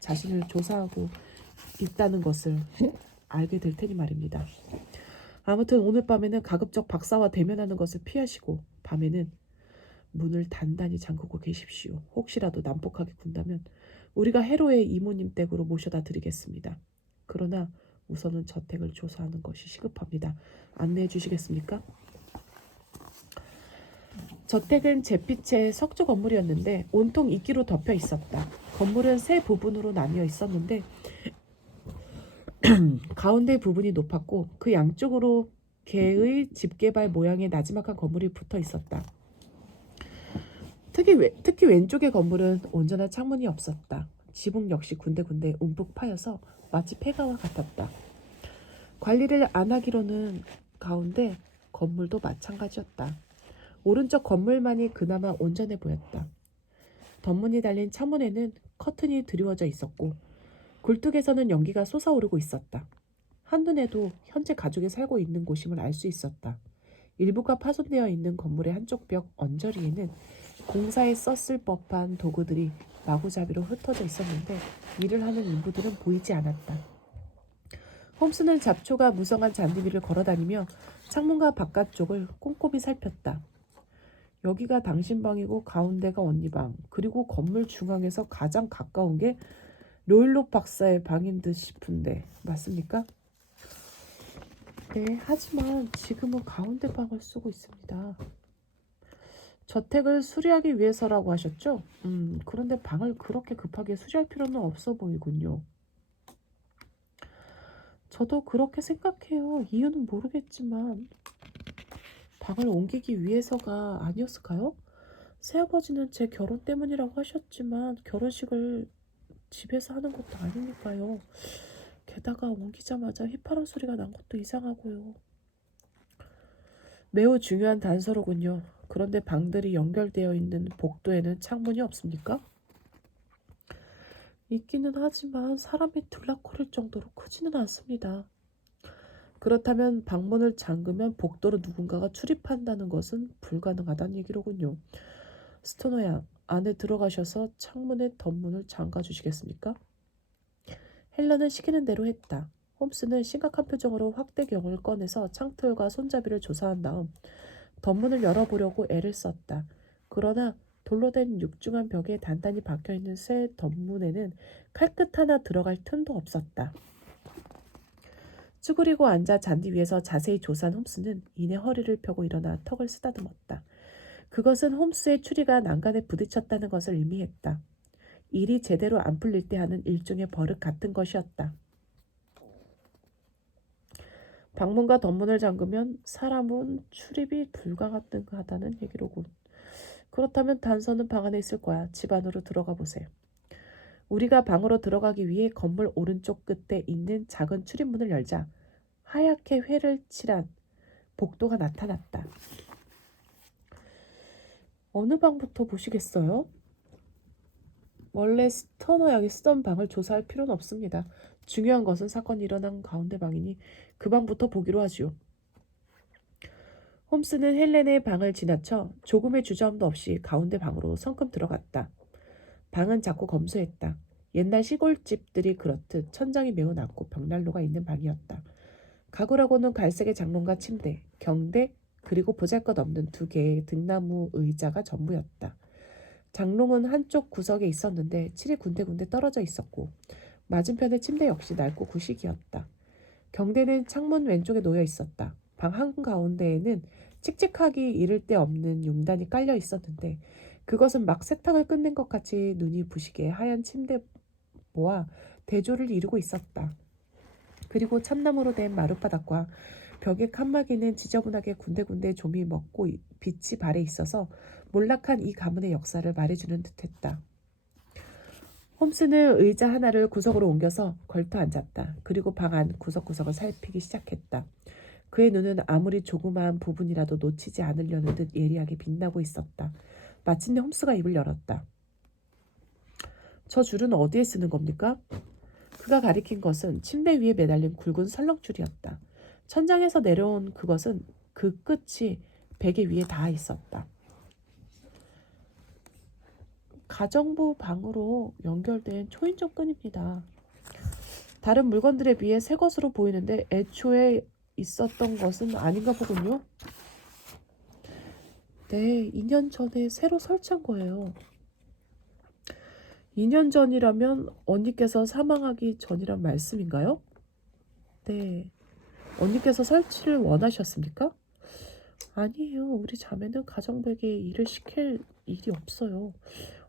자신을 조사하고 있다는 것을 알게 될 테니 말입니다. 아무튼 오늘 밤에는 가급적 박사와 대면하는 것을 피하시고 밤에는 문을 단단히 잠그고 계십시오. 혹시라도 난폭하게 군다면 우리가 해로의 이모님 댁으로 모셔다 드리겠습니다. 그러나 우선은 저택을 조사하는 것이 시급합니다. 안내해 주시겠습니까? 저택은 잿빛의 석조 건물이었는데 온통 이끼로 덮여 있었다. 건물은 세 부분으로 나뉘어 있었는데 가운데 부분이 높았고 그 양쪽으로 개의 집게발 모양의 나지막한 건물이 붙어 있었다. 특히 왼쪽의 건물은 온전한 창문이 없었다. 지붕 역시 군데군데 움푹 파여서 마치 폐가와 같았다. 관리를 안 하기로는 가운데 건물도 마찬가지였다. 오른쪽 건물만이 그나마 온전해 보였다. 덧문이 달린 창문에는 커튼이 드리워져 있었고 굴뚝에서는 연기가 솟아오르고 있었다. 한눈에도 현재 가족이 살고 있는 곳임을 알 수 있었다. 일부가 파손되어 있는 건물의 한쪽 벽 언저리에는 공사에 썼을 법한 도구들이 마구잡이로 흩어져 있었는데 일을 하는 인부들은 보이지 않았다. 홈스는 잡초가 무성한 잔디 위를 걸어다니며 창문과 바깥쪽을 꼼꼼히 살폈다. 여기가 당신 방이고 가운데가 언니 방, 그리고 건물 중앙에서 가장 가까운 게 로일록 박사의 방인 듯 싶은데 맞습니까? 네, 하지만 지금은 가운데 방을 쓰고 있습니다. 저택을 수리하기 위해서라고 하셨죠? 그런데 방을 그렇게 급하게 수리할 필요는 없어 보이군요. 저도 그렇게 생각해요. 이유는 모르겠지만 방을 옮기기 위해서가 아니었을까요? 새아버지는 제 결혼 때문이라고 하셨지만 결혼식을 집에서 하는 것도 아니니까요. 게다가 옮기자마자 휘파람 소리가 난 것도 이상하고요. 매우 중요한 단서로군요. 그런데 방들이 연결되어 있는 복도에는 창문이 없습니까? 있기는 하지만 사람이 들락거릴 정도로 크지는 않습니다. 그렇다면 방문을 잠그면 복도로 누군가가 출입한다는 것은 불가능하다는 얘기로군요. 스토너 양, 안에 들어가셔서 창문의 덧문을 잠가 주시겠습니까? 헬런은 시키는 대로 했다. 홈스는 심각한 표정으로 확대경을 꺼내서 창틀과 손잡이를 조사한 다음 덧문을 열어보려고 애를 썼다. 그러나 돌로 된 육중한 벽에 단단히 박혀있는 새 덧문에는 칼끝 하나 들어갈 틈도 없었다. 쭈그리고 앉아 잔디 위에서 자세히 조사한 홈스는 이내 허리를 펴고 일어나 턱을 쓰다듬었다. 그것은 홈스의 추리가 난간에 부딪혔다는 것을 의미했다. 일이 제대로 안 풀릴 때 하는 일종의 버릇 같은 것이었다. 방문과 덧문을 잠그면 사람은 출입이 불가능하다는 얘기로군. 그렇다면 단서는 방 안에 있을 거야. 집 안으로 들어가 보세요. 우리가 방으로 들어가기 위해 건물 오른쪽 끝에 있는 작은 출입문을 열자 하얗게 회를 칠한 복도가 나타났다. 어느 방부터 보시겠어요? 원래 스터너 양이 쓰던 방을 조사할 필요는 없습니다. 중요한 것은 사건이 일어난 가운데 방이니 그 방부터 보기로 하지요. 홈스는 헬렌의 방을 지나쳐 조금의 주저함도 없이 가운데 방으로 성큼 들어갔다. 방은 작고 검소했다. 옛날 시골집들이 그렇듯 천장이 매우 낮고 벽난로가 있는 방이었다. 가구라고는 갈색의 장롱과 침대, 경대, 그리고 보잘것없는 2개의 등나무 의자가 전부였다. 장롱은 한쪽 구석에 있었는데 칠이 군데군데 떨어져 있었고 맞은편의 침대 역시 낡고 구식이었다. 경대는 창문 왼쪽에 놓여 있었다. 방 한가운데에는 칙칙하기 이를 데 없는 용단이 깔려 있었는데 그것은 막 세탁을 끝낸 것 같이 눈이 부시게 하얀 침대보와 대조를 이루고 있었다. 그리고 참나무로 된 마룻바닥과 벽의 칸막이는 지저분하게 군데군데 좀이 먹고 빛이 발해 있어서 몰락한 이 가문의 역사를 말해주는 듯했다. 홈스는 의자 하나를 구석으로 옮겨서 걸터 앉았다. 그리고 방 안 구석구석을 살피기 시작했다. 그의 눈은 아무리 조그마한 부분이라도 놓치지 않으려는 듯 예리하게 빛나고 있었다. 마침내 홈스가 입을 열었다. 저 줄은 어디에 쓰는 겁니까? 그가 가리킨 것은 침대 위에 매달린 굵은 설렁줄이었다. 천장에서 내려온 그것은 그 끝이 베개 위에 닿아 있었다. 가정부 방으로 연결된 초인종 끈입니다. 다른 물건들에 비해 새 것으로 보이는데 애초에 있었던 것은 아닌가 보군요. 네, 2년 전에 새로 설치한 거예요. 2년 전이라면 언니께서 사망하기 전이란 말씀인가요? 네. 언니께서 설치를 원하셨습니까? 아니에요. 우리 자매는 가정부에게 일을 시킬 일이 없어요.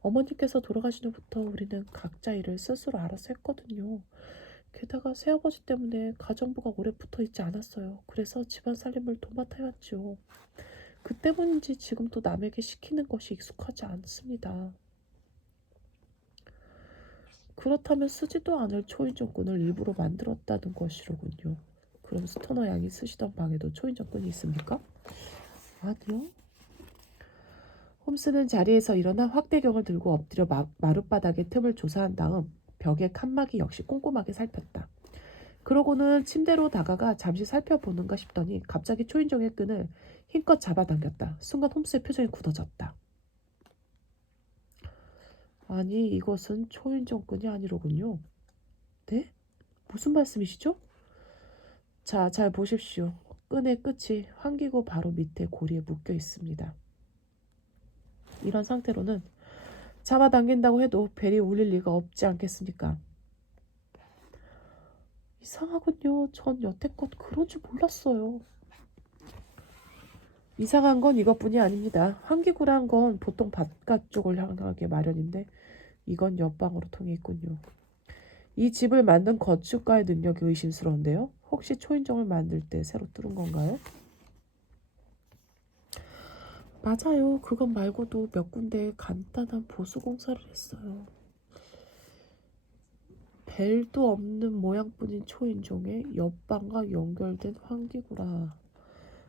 어머니께서 돌아가신 후부터 우리는 각자 일을 스스로 알아서 했거든요. 게다가 새아버지 때문에 가정부가 오래 붙어 있지 않았어요. 그래서 집안 살림을 도맡아 왔죠. 그 때문인지 지금도 남에게 시키는 것이 익숙하지 않습니다. 그렇다면 쓰지도 않을 초인종끈을 일부러 만들었다는 것이로군요. 그럼 스터너 양이 쓰시던 방에도 초인종끈이 있습니까? 아니요. 홈스는 자리에서 일어나 확대경을 들고 엎드려 마룻바닥의 틈을 조사한 다음 벽의 칸막이 역시 꼼꼼하게 살폈다. 그러고는 침대로 다가가 잠시 살펴보는가 싶더니 갑자기 초인종의 끈을 힘껏 잡아당겼다. 순간 홈스의 표정이 굳어졌다. 아니, 이것은 초인종 끈이 아니로군요. 네? 무슨 말씀이시죠? 자, 잘 보십시오. 끈의 끝이 환기구 바로 밑에 고리에 묶여 있습니다. 이런 상태로는 잡아당긴다고 해도 벨이 울릴 리가 없지 않겠습니까? 이상하군요. 전 여태껏 그런 줄 몰랐어요. 이상한 건 이것뿐이 아닙니다. 환기구란 건 보통 바깥쪽을 향하게 마련인데 이건 옆방으로 통해 있군요. 이 집을 만든 건축가의 능력이 의심스러운데요. 혹시 초인종을 만들 때 새로 뚫은 건가요? 맞아요. 그것 말고도 몇 군데 간단한 보수 공사를 했어요. 벨도 없는 모양뿐인 초인종에 옆방과 연결된 환기구라.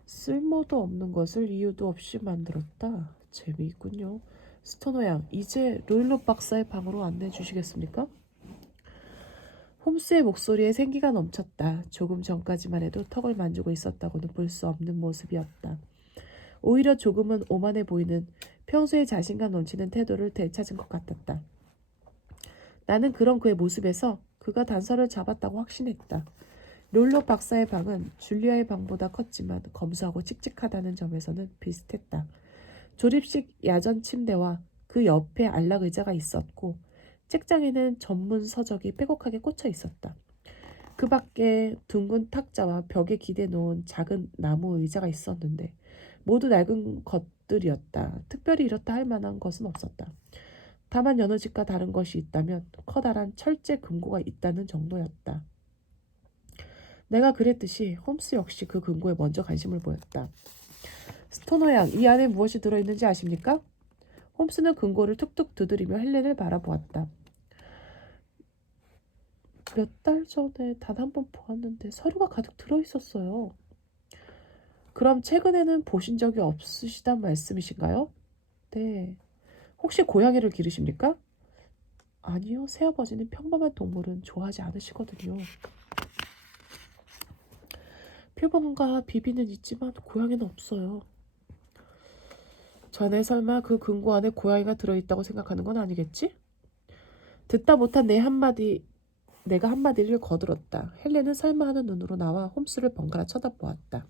쓸모도 없는 것을 이유도 없이 만들었다. 재미있군요. 스토너 양, 이제 로일롯 박사의 방으로 안내해 주시겠습니까? 홈스의 목소리에 생기가 넘쳤다. 조금 전까지만 해도 턱을 만지고 있었다고는 볼 수 없는 모습이었다. 오히려 조금은 오만해 보이는 평소에 자신감 넘치는 태도를 되찾은 것 같았다. 나는 그런 그의 모습에서 그가 단서를 잡았다고 확신했다. 롤로 박사의 방은 줄리아의 방보다 컸지만 검소하고 칙칙하다는 점에서는 비슷했다. 조립식 야전 침대와 그 옆에 안락 의자가 있었고 책장에는 전문 서적이 빼곡하게 꽂혀 있었다. 그 밖에 둥근 탁자와 벽에 기대 놓은 작은 나무 의자가 있었는데 모두 낡은 것들이었다. 특별히 이렇다 할 만한 것은 없었다. 다만 여느 집과 다른 것이 있다면 커다란 철제 금고가 있다는 정도였다. 내가 그랬듯이 홈스 역시 그 금고에 먼저 관심을 보였다. 스토너 양, 이 안에 무엇이 들어있는지 아십니까? 홈스는 금고를 툭툭 두드리며 헬렌을 바라보았다. 몇 달 전에 단 한 번 보았는데 서류가 가득 들어있었어요. 그럼 최근에는 보신 적이 없으시단 말씀이신가요? 네. 혹시 고양이를 기르십니까? 아니요. 새아버지는 평범한 동물은 좋아하지 않으시거든요. 표범과 비비는 있지만 고양이는 없어요. 전에 설마 그 금고 안에 고양이가 들어있다고 생각하는 건 아니겠지? 듣다 못한 내가 한마디를 거들었다. 헬렌은 설마하는 눈으로 나와 홈스를 번갈아 쳐다보았다.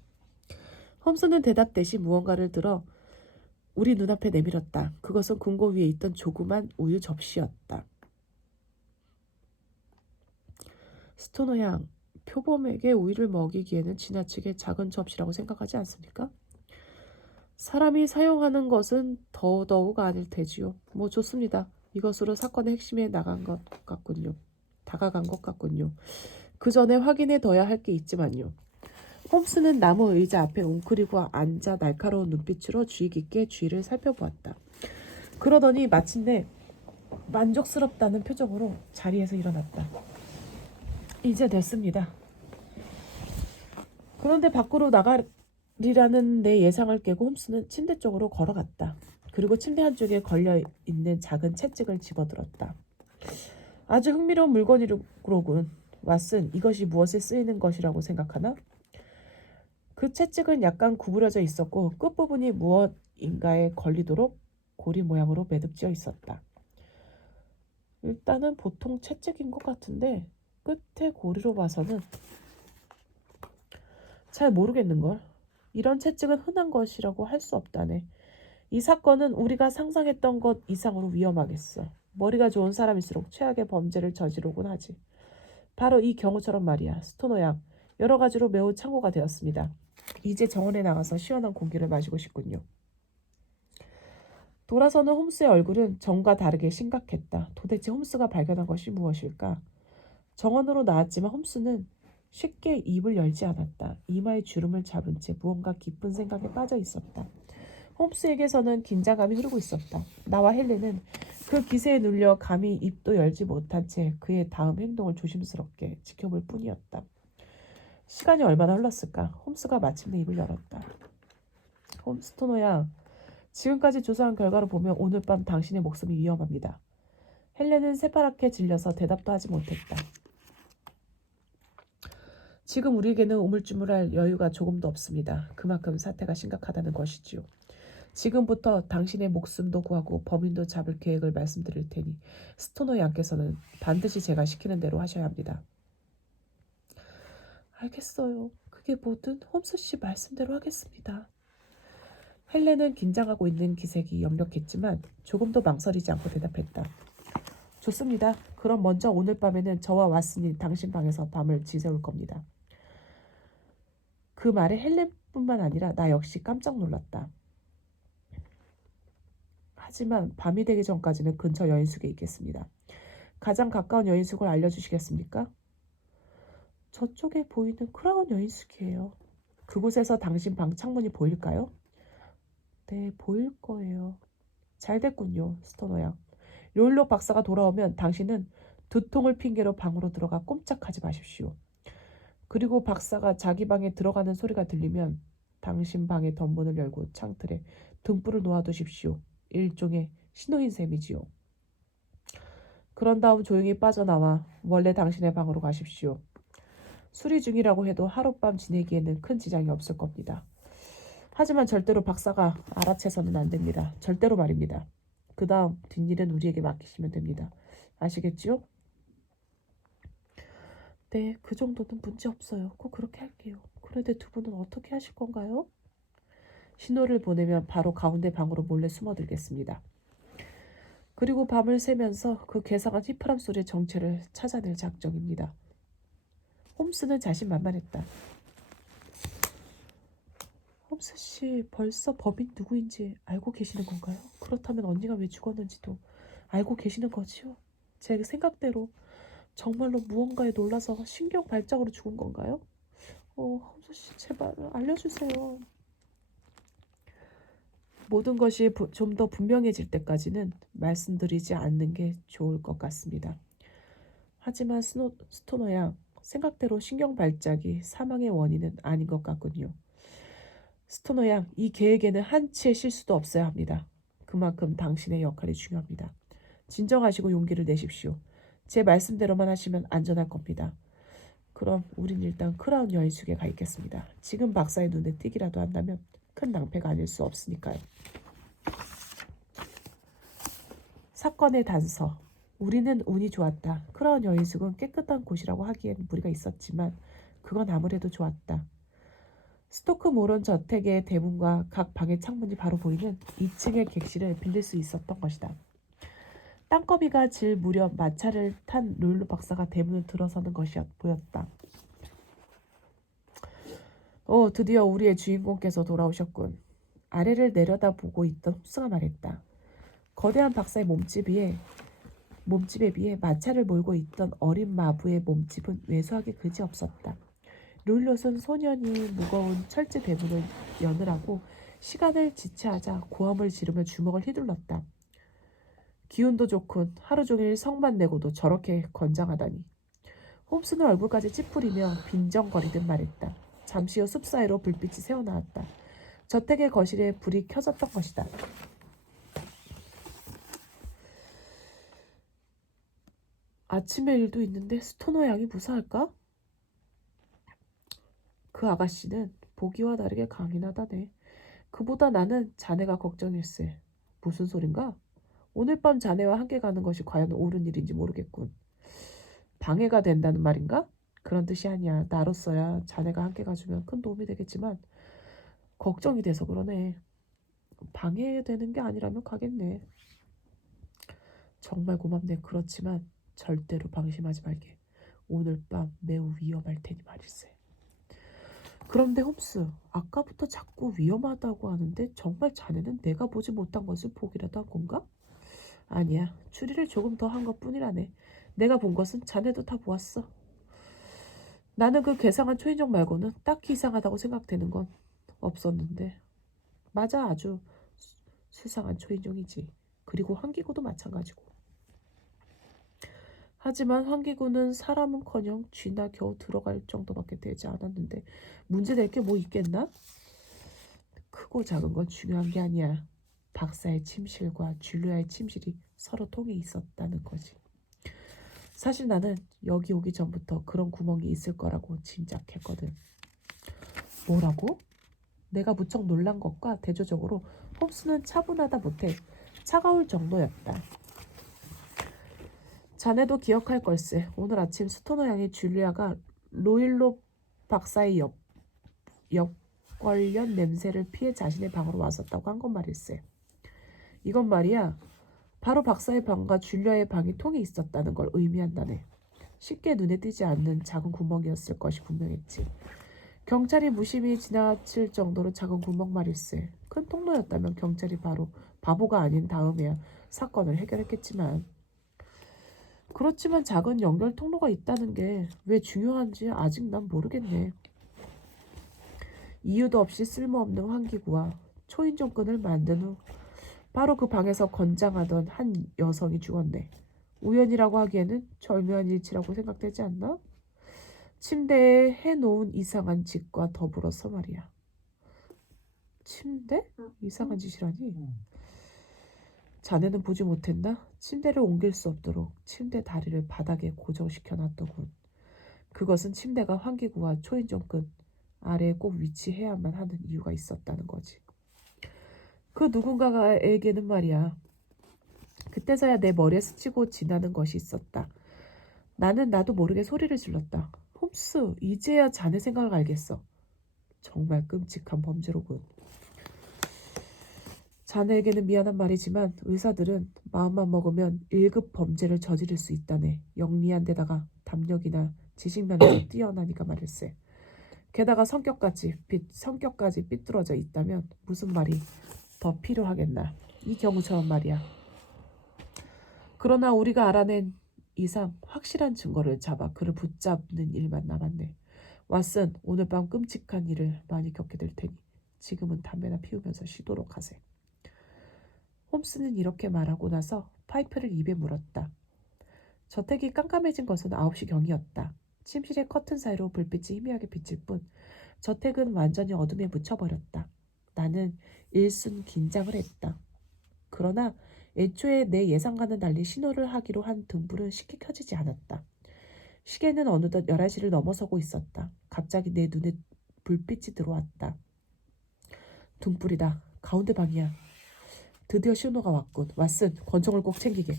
홈스는 대답 대신 무언가를 들어 우리 눈앞에 내밀었다. 그것은 금고 위에 있던 조그만 우유 접시였다. 스토너 양, 표범에게 우유를 먹이기에는 지나치게 작은 접시라고 생각하지 않습니까? 사람이 사용하는 것은 더더욱 아닐 테지요. 뭐 좋습니다. 이것으로 사건의 핵심에 다가간 것 같군요. 그 전에 확인해 둬야 할 게 있지만요. 홈스는 나무 의자 앞에 웅크리고 앉아 날카로운 눈빛으로 주의 깊게 주위를 살펴보았다. 그러더니 마침내 만족스럽다는 표정으로 자리에서 일어났다. 이제 됐습니다. 그런데 밖으로 나가리라는 내 예상을 깨고 홈스는 침대 쪽으로 걸어갔다. 그리고 침대 한쪽에 걸려있는 작은 채찍을 집어들었다. 아주 흥미로운 물건이로군. 왓슨, 이것이 무엇에 쓰이는 것이라고 생각하나? 그 채찍은 약간 구부려져 있었고 끝부분이 무엇인가에 걸리도록 고리 모양으로 매듭지어 있었다. 일단은 보통 채찍인 것 같은데 끝에 고리로 봐서는 잘 모르겠는걸. 이런 채찍은 흔한 것이라고 할 수 없다네. 이 사건은 우리가 상상했던 것 이상으로 위험하겠어. 머리가 좋은 사람일수록 최악의 범죄를 저지르곤 하지. 바로 이 경우처럼 말이야. 스토너 양, 여러 가지로 매우 참고가 되었습니다. 이제 정원에 나가서 시원한 공기를 마시고 싶군요. 돌아서는 홈스의 얼굴은 전과 다르게 심각했다. 도대체 홈스가 발견한 것이 무엇일까? 정원으로 나왔지만 홈스는 쉽게 입을 열지 않았다. 이마에 주름을 잡은 채 무언가 깊은 생각에 빠져 있었다. 홈스에게서는 긴장감이 흐르고 있었다. 나와 헬렌은 그 기세에 눌려 감히 입도 열지 못한 채 그의 다음 행동을 조심스럽게 지켜볼 뿐이었다. 시간이 얼마나 흘렀을까? 홈스가 마침내 입을 열었다. 홈스토너야, 지금까지 조사한 결과로 보면 오늘 밤 당신의 목숨이 위험합니다. 헬렌은 새파랗게 질려서 대답도 하지 못했다. 지금 우리에게는 우물쭈물할 여유가 조금도 없습니다. 그만큼 사태가 심각하다는 것이지요. 지금부터 당신의 목숨도 구하고 범인도 잡을 계획을 말씀드릴 테니 스토너 양께서는 반드시 제가 시키는 대로 하셔야 합니다. 알겠어요. 그게 뭐든 홈스 씨 말씀대로 하겠습니다. 헬렌은 긴장하고 있는 기색이 역력했지만 조금도 망설이지 않고 대답했다. 좋습니다. 그럼 먼저 오늘 밤에는 저와 왓슨이 당신 방에서 밤을 지새울 겁니다. 그 말에 헬렌뿐만 아니라 나 역시 깜짝 놀랐다. 하지만 밤이 되기 전까지는 근처 여인숙에 있겠습니다. 가장 가까운 여인숙을 알려주시겠습니까? 저쪽에 보이는 크라운 여인숙이에요. 그곳에서 당신 방 창문이 보일까요? 네, 보일 거예요. 잘 됐군요, 스토너 양. 롤로 박사가 돌아오면 당신은 두통을 핑계로 방으로 들어가 꼼짝하지 마십시오. 그리고 박사가 자기 방에 들어가는 소리가 들리면 당신 방의 덧문을 열고 창틀에 등불을 놓아두십시오. 일종의 신호인 셈이지요. 그런 다음 조용히 빠져나와 원래 당신의 방으로 가십시오. 수리 중이라고 해도 하룻밤 지내기에는 큰 지장이 없을 겁니다. 하지만 절대로 박사가 알아채서는 안 됩니다. 절대로 말입니다. 그 다음 뒷일은 우리에게 맡기시면 됩니다. 아시겠지요? 네, 그 정도는 문제 없어요. 꼭 그렇게 할게요. 그런데 두 분은 어떻게 하실 건가요? 신호를 보내면 바로 가운데 방으로 몰래 숨어들겠습니다. 그리고 밤을 새면서 그 괴상한 휘파람 소리의 정체를 찾아낼 작정입니다. 홈스는 자신만만했다. 홈스 씨, 벌써 범인 누구인지 알고 계시는 건가요? 그렇다면 언니가 왜 죽었는지도 알고 계시는 거지요? 제 생각대로 정말로 무언가에 놀라서 신경 발작으로 죽은 건가요? 홈스 씨, 제발 알려주세요. 모든 것이 좀 더 분명해질 때까지는 말씀드리지 않는 게 좋을 것 같습니다. 하지만 스토너 양, 생각대로 신경 발작이 사망의 원인은 아닌 것 같군요. 스토너 양, 이 계획에는 한치의 실수도 없어야 합니다. 그만큼 당신의 역할이 중요합니다. 진정하시고 용기를 내십시오. 제 말씀대로만 하시면 안전할 겁니다. 그럼 우린 일단 크라운 여인숙에 가 있겠습니다. 지금 박사의 눈에 띄기라도 한다면 큰 낭패가 아닐 수 없으니까요. 사건의 단서. 우리는 운이 좋았다. 크라운 여인숙은 깨끗한 곳이라고 하기엔 무리가 있었지만 그건 아무래도 좋았다. 스토크모런 저택의 대문과 각 방의 창문이 바로 보이는 2층의 객실을 빌릴 수 있었던 것이다. 땅거미가 질 무렵 마차를 탄 롤루 박사가 대문을 들어서는 것이 보였다. 드디어 우리의 주인공께서 돌아오셨군. 아래를 내려다보고 있던 홉스가 말했다. 거대한 박사의 몸집에 비해 마차를 몰고 있던 어린 마부의 몸집은 왜소하게 그지없었다. 룰롯은 소년이 무거운 철제 대문을 여느라고 시간을 지체하자 고함을 지르며 주먹을 휘둘렀다. 기운도 좋군. 하루 종일 성만 내고도 저렇게 건장하다니. 홈스는 얼굴까지 찌푸리며 빈정거리듯 말했다. 잠시 후 숲 사이로 불빛이 새어나왔다. 저택의 거실에 불이 켜졌던 것이다. 아침에 일도 있는데 스토너 양이 무사할까? 그 아가씨는 보기와 다르게 강인하다네. 그보다 나는 자네가 걱정일세. 무슨 소린가? 오늘 밤 자네와 함께 가는 것이 과연 옳은 일인지 모르겠군. 방해가 된다는 말인가? 그런 뜻이 아니야. 나로서야 자네가 함께 가주면 큰 도움이 되겠지만 걱정이 돼서 그러네. 방해되는 게 아니라면 가겠네. 정말 고맙네. 그렇지만 절대로 방심하지 말게. 오늘 밤 매우 위험할 테니 말일세. 그런데 홈스, 아까부터 자꾸 위험하다고 하는데 정말 자네는 내가 보지 못한 것을 보기라도 한 건가? 아니야. 추리를 조금 더 한 것뿐이라네. 내가 본 것은 자네도 다 보았어. 나는 그 괴상한 초인종 말고는 딱히 이상하다고 생각되는 건 없었는데. 맞아, 아주 수상한 초인종이지. 그리고 환기구도 마찬가지고. 하지만 환기구는 사람은커녕 쥐나 겨우 들어갈 정도밖에 되지 않았는데 문제될 게 뭐 있겠나? 크고 작은 건 중요한 게 아니야. 박사의 침실과 줄리아의 침실이 서로 통해 있었다는 거지. 사실 나는 여기 오기 전부터 그런 구멍이 있을 거라고 짐작했거든. 뭐라고? 내가 무척 놀란 것과 대조적으로 홈스는 차분하다 못해 차가울 정도였다. 자네도 기억할 걸세. 오늘 아침 스토너 양의 줄리아가 로일로 박사의 역관련 냄새를 피해 자신의 방으로 왔었다고 한 건 말일세. 이건 말이야. 바로 박사의 방과 줄리아의 방이 통해 있었다는 걸 의미한다네. 쉽게 눈에 띄지 않는 작은 구멍이었을 것이 분명했지. 경찰이 무심히 지나칠 정도로 작은 구멍 말일세. 큰 통로였다면 경찰이 바로 바보가 아닌 다음에야 사건을 해결했겠지만. 그렇지만 작은 연결 통로가 있다는 게 왜 중요한지 아직 난 모르겠네. 이유도 없이 쓸모없는 환기구와 초인종끈을 만든 후 바로 그 방에서 건장하던 한 여성이 죽었네. 우연이라고 하기에는 절묘한 일치라고 생각되지 않나? 침대에 해놓은 이상한 짓과 더불어서 말이야. 침대? 이상한 짓이라니? 자네는 보지 못했나? 침대를 옮길 수 없도록 침대 다리를 바닥에 고정시켜 놨더군. 그것은 침대가 환기구와 초인종끈 아래에 꼭 위치해야만 하는 이유가 있었다는 거지. 그 누군가에게는 말이야. 그때서야 내 머리에 스치고 지나는 것이 있었다. 나는 나도 모르게 소리를 질렀다. 홈스, 이제야 자네 생각을 알겠어. 정말 끔찍한 범죄로군. 자네에게는 미안한 말이지만 의사들은 마음만 먹으면 1급 범죄를 저지를 수 있다네. 영리한 데다가 담력이나 지식면에서 뛰어나니까 말일세. 게다가 성격까지 삐뚤어져 있다면 무슨 말이 더 필요하겠나. 이 경우처럼 말이야. 그러나 우리가 알아낸 이상 확실한 증거를 잡아 그를 붙잡는 일만 남았네. 왓슨, 오늘 밤 끔찍한 일을 많이 겪게 될 테니 지금은 담배나 피우면서 쉬도록 하세. 홈스는 이렇게 말하고 나서 파이프를 입에 물었다. 저택이 깜깜해진 것은 9시경이었다. 침실의 커튼 사이로 불빛이 희미하게 비칠 뿐 저택은 완전히 어둠에 묻혀버렸다. 나는 일순 긴장을 했다. 그러나 애초에 내 예상과는 달리 신호를 하기로 한 등불은 쉽게 켜지지 않았다. 시계는 어느덧 11시를 넘어서고 있었다. 갑자기 내 눈에 불빛이 들어왔다. 등불이다. 가운데 방이야. 드디어 신호가 왔군. 왓슨, 권총을 꼭 챙기게.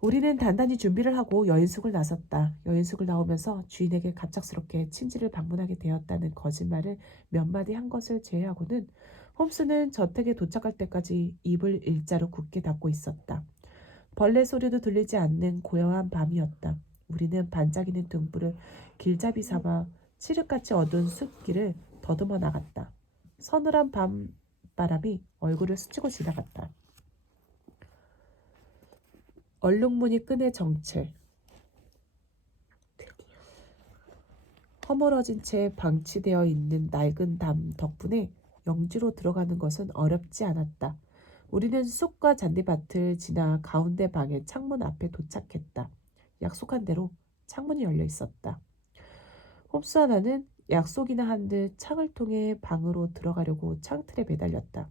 우리는 단단히 준비를 하고 여인숙을 나섰다. 여인숙을 나오면서 주인에게 갑작스럽게 친지를 방문하게 되었다는 거짓말을 몇 마디 한 것을 제외하고는 홈스는 저택에 도착할 때까지 입을 일자로 굳게 닫고 있었다. 벌레 소리도 들리지 않는 고요한 밤이었다. 우리는 반짝이는 등불을 길잡이 삼아 칠흑같이 어두운 숲길을 더듬어 나갔다. 서늘한 밤바람이 얼굴을 스치고 지나갔다. 얼룩무늬 끈의 정체. 허물어진 채 방치되어 있는 낡은 담 덕분에 영지로 들어가는 것은 어렵지 않았다. 우리는 숲과 잔디밭을 지나 가운데 방의 창문 앞에 도착했다. 약속한 대로 창문이 열려 있었다. 홈스와 나는 약속이나 한 듯 창을 통해 방으로 들어가려고 창틀에 매달렸다.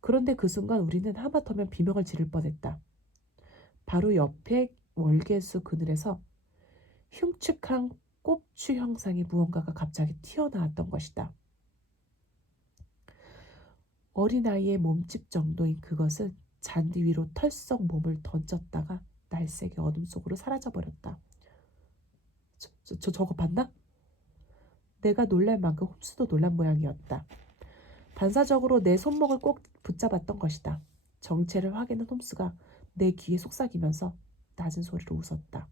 그런데 그 순간 우리는 하마터면 비명을 지를 뻔했다. 바로 옆에 월계수 그늘에서 흉측한 꼽추 형상의 무언가가 갑자기 튀어나왔던 것이다. 어린아이의 몸집 정도인 그것은 잔디 위로 털썩 몸을 던졌다가 날쌔게 어둠 속으로 사라져버렸다. 저거 봤나? 내가 놀랄 만큼 홈스도 놀란 모양이었다. 반사적으로 내 손목을 꼭 붙잡았던 것이다. 정체를 확인한 홈스가 내 귀에 속삭이면서 낮은 소리로 웃었다.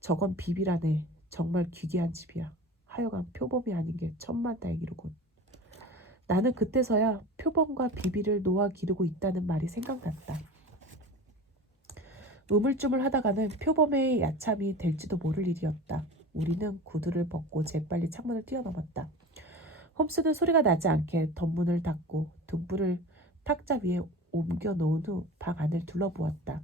저건 비비라네. 정말 기괴한 집이야. 하여간 표범이 아닌 게 천만다행이로군. 나는 그때서야 표범과 비비를 놓아 기르고 있다는 말이 생각났다. 우물쭈물하다가는 표범의 야참이 될지도 모를 일이었다. 우리는 구두를 벗고 재빨리 창문을 뛰어넘었다. 홈스는 소리가 나지 않게 덧문을 닫고 등불을 탁자 위에 옮겨 놓은 후 방 안을 둘러보았다.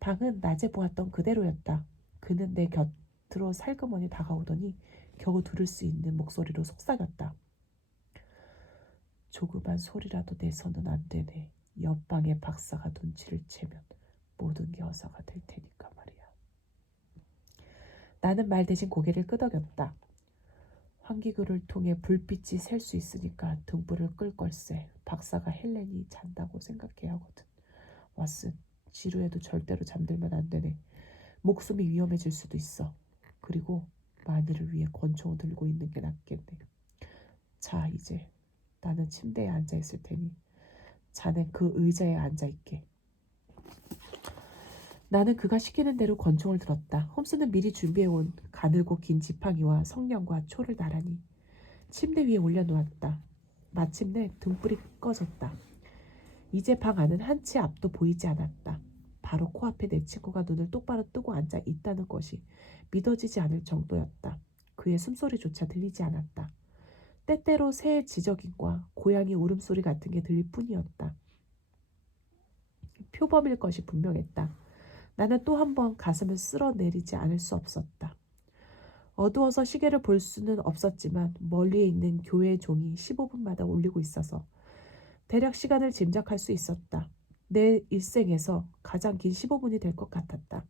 방은 낮에 보았던 그대로였다. 그는 내 곁으로 살그머니 다가오더니 겨우 들을 수 있는 목소리로 속삭였다. 조그만 소리라도 내서는 안 되네. 옆방의 박사가 눈치를 채면 모든 게 어사가 될 테니까 말이야. 나는 말 대신 고개를 끄덕였다. 환기구를 통해 불빛이 셀 수 있으니까 등불을 끌 걸세. 박사가 헬렌이 잔다고 생각해야 하거든. 왓슨, 지루해도 절대로 잠들면 안 되네. 목숨이 위험해질 수도 있어. 그리고 만일을 위해 권총을 들고 있는 게 낫겠네. 자, 이제 나는 침대에 앉아 있을 테니 자넨 그 의자에 앉아 있게. 나는 그가 시키는 대로 권총을 들었다. 홈스는 미리 준비해온 가늘고 긴 지팡이와 성냥과 초를 나란히 침대 위에 올려놓았다. 마침내 등불이 꺼졌다. 이제 방 안은 한 치 앞도 보이지 않았다. 바로 코앞에 내 친구가 눈을 똑바로 뜨고 앉아 있다는 것이 믿어지지 않을 정도였다. 그의 숨소리조차 들리지 않았다. 때때로 새의 지저귀과 고양이 울음소리 같은 게 들릴 뿐이었다. 표범일 것이 분명했다. 나는 또 한 번 가슴을 쓸어내리지 않을 수 없었다. 어두워서 시계를 볼 수는 없었지만 멀리에 있는 교회 종이 15분마다 울리고 있어서 대략 시간을 짐작할 수 있었다. 내 일생에서 가장 긴 15분이 될 것 같았다.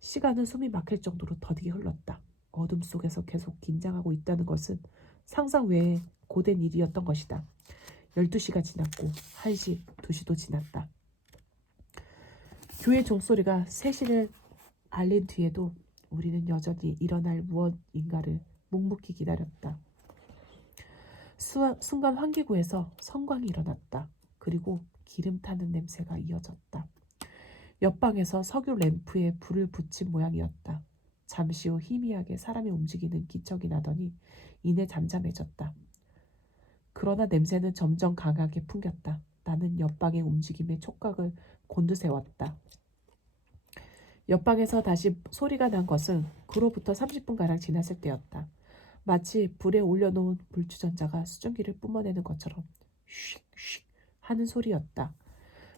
시간은 숨이 막힐 정도로 더디게 흘렀다. 어둠 속에서 계속 긴장하고 있다는 것은 상상 외의 고된 일이었던 것이다. 12시가 지났고 1시, 2시도 지났다. 교회 종소리가 3시를 알린 뒤에도 우리는 여전히 일어날 무엇인가를 묵묵히 기다렸다. 순간 환기구에서 성광이 일어났다. 그리고 기름 타는 냄새가 이어졌다. 옆방에서 석유 램프에 불을 붙인 모양이었다. 잠시 후 희미하게 사람이 움직이는 기척이 나더니 이내 잠잠해졌다. 그러나 냄새는 점점 강하게 풍겼다. 나는 옆방의 움직임에 촉각을 곤두세웠다. 옆방에서 다시 소리가 난 것은 그로부터 30분가량 지났을 때였다. 마치 불에 올려놓은 불주전자가 수증기를 뿜어내는 것처럼 슉슉 하는 소리였다.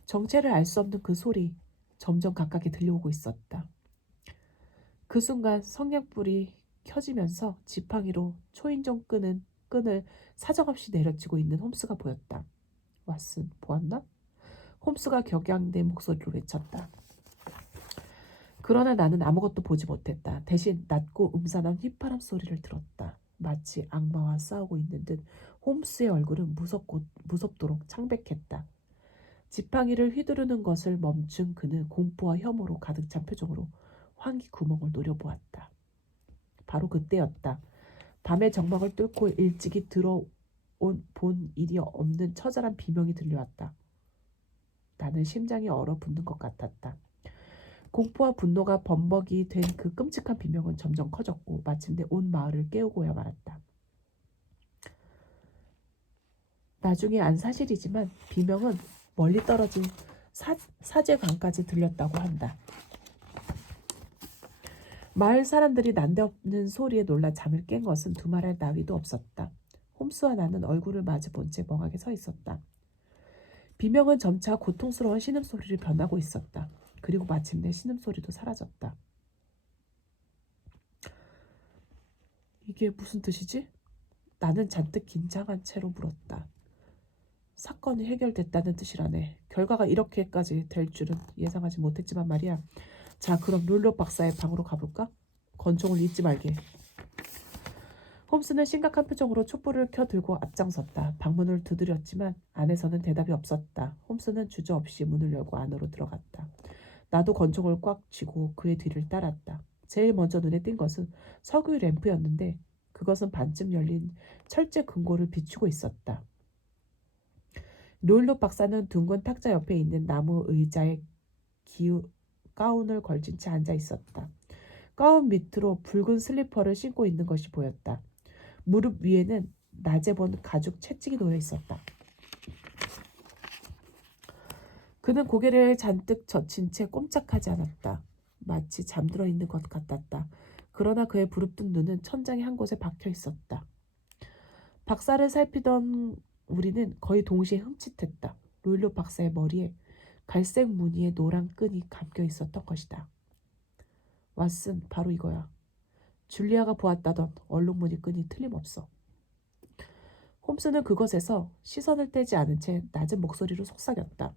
정체를 알 수 없는 그 소리, 점점 가깝게 들려오고 있었다. 그 순간 성냥불이 켜지면서 지팡이로 초인종 끈을 사정없이 내려치고 있는 홈스가 보였다. 왓슨, 보았나? 홈스가 격양된 목소리로 외쳤다. 그러나 나는 아무것도 보지 못했다. 대신 낮고 음산한 휘파람 소리를 들었다. 마치 악마와 싸우고 있는 듯 홈스의 얼굴은 무섭도록 창백했다. 지팡이를 휘두르는 것을 멈춘 그는 공포와 혐오로 가득 찬 표정으로 환기 구멍을 노려보았다. 바로 그때였다. 밤의 정막을 뚫고 일찍이 들어온 본 일이 없는 처절한 비명이 들려왔다. 나는 심장이 얼어붙는 것 같았다. 공포와 분노가 범벅이 된 그 끔찍한 비명은 점점 커졌고 마침내 온 마을을 깨우고야 말았다. 나중에 안 사실이지만 비명은 멀리 떨어진 사제관까지 들렸다고 한다. 마을 사람들이 난데없는 소리에 놀라 잠을 깬 것은 두말할 나위도 없었다. 홈스와 나는 얼굴을 마주 본 채 멍하게 서 있었다. 비명은 점차 고통스러운 신음소리를 변하고 있었다. 그리고 마침내 신음소리도 사라졌다. 이게 무슨 뜻이지? 나는 잔뜩 긴장한 채로 물었다. 사건이 해결됐다는 뜻이라네. 결과가 이렇게까지 될 줄은 예상하지 못했지만 말이야. 자, 그럼 룰로 박사의 방으로 가볼까? 권총을 잊지 말게. 홈스는 심각한 표정으로 촛불을 켜들고 앞장섰다. 방문을 두드렸지만 안에서는 대답이 없었다. 홈스는 주저없이 문을 열고 안으로 들어갔다. 나도 권총을 꽉 쥐고 그의 뒤를 따랐다. 제일 먼저 눈에 띈 것은 석유 램프였는데 그것은 반쯤 열린 철제 금고를 비추고 있었다. 롤로 박사는 둥근 탁자 옆에 있는 나무 의자에 가운을 걸친 채 앉아 있었다. 가운 밑으로 붉은 슬리퍼를 신고 있는 것이 보였다. 무릎 위에는 낮에 본 가죽 채찍이 놓여 있었다. 그는 고개를 잔뜩 젖힌 채 꼼짝하지 않았다. 마치 잠들어 있는 것 같았다. 그러나 그의 부릅뜬 눈은 천장의 한 곳에 박혀 있었다. 박사를 살피던 우리는 거의 동시에 흠칫했다. 로일로 박사의 머리에 갈색 무늬의 노란 끈이 감겨 있었던 것이다. 왓슨, 바로 이거야. 줄리아가 보았다던 얼룩무늬 끈이 틀림없어. 홈스는 그것에서 시선을 떼지 않은 채 낮은 목소리로 속삭였다.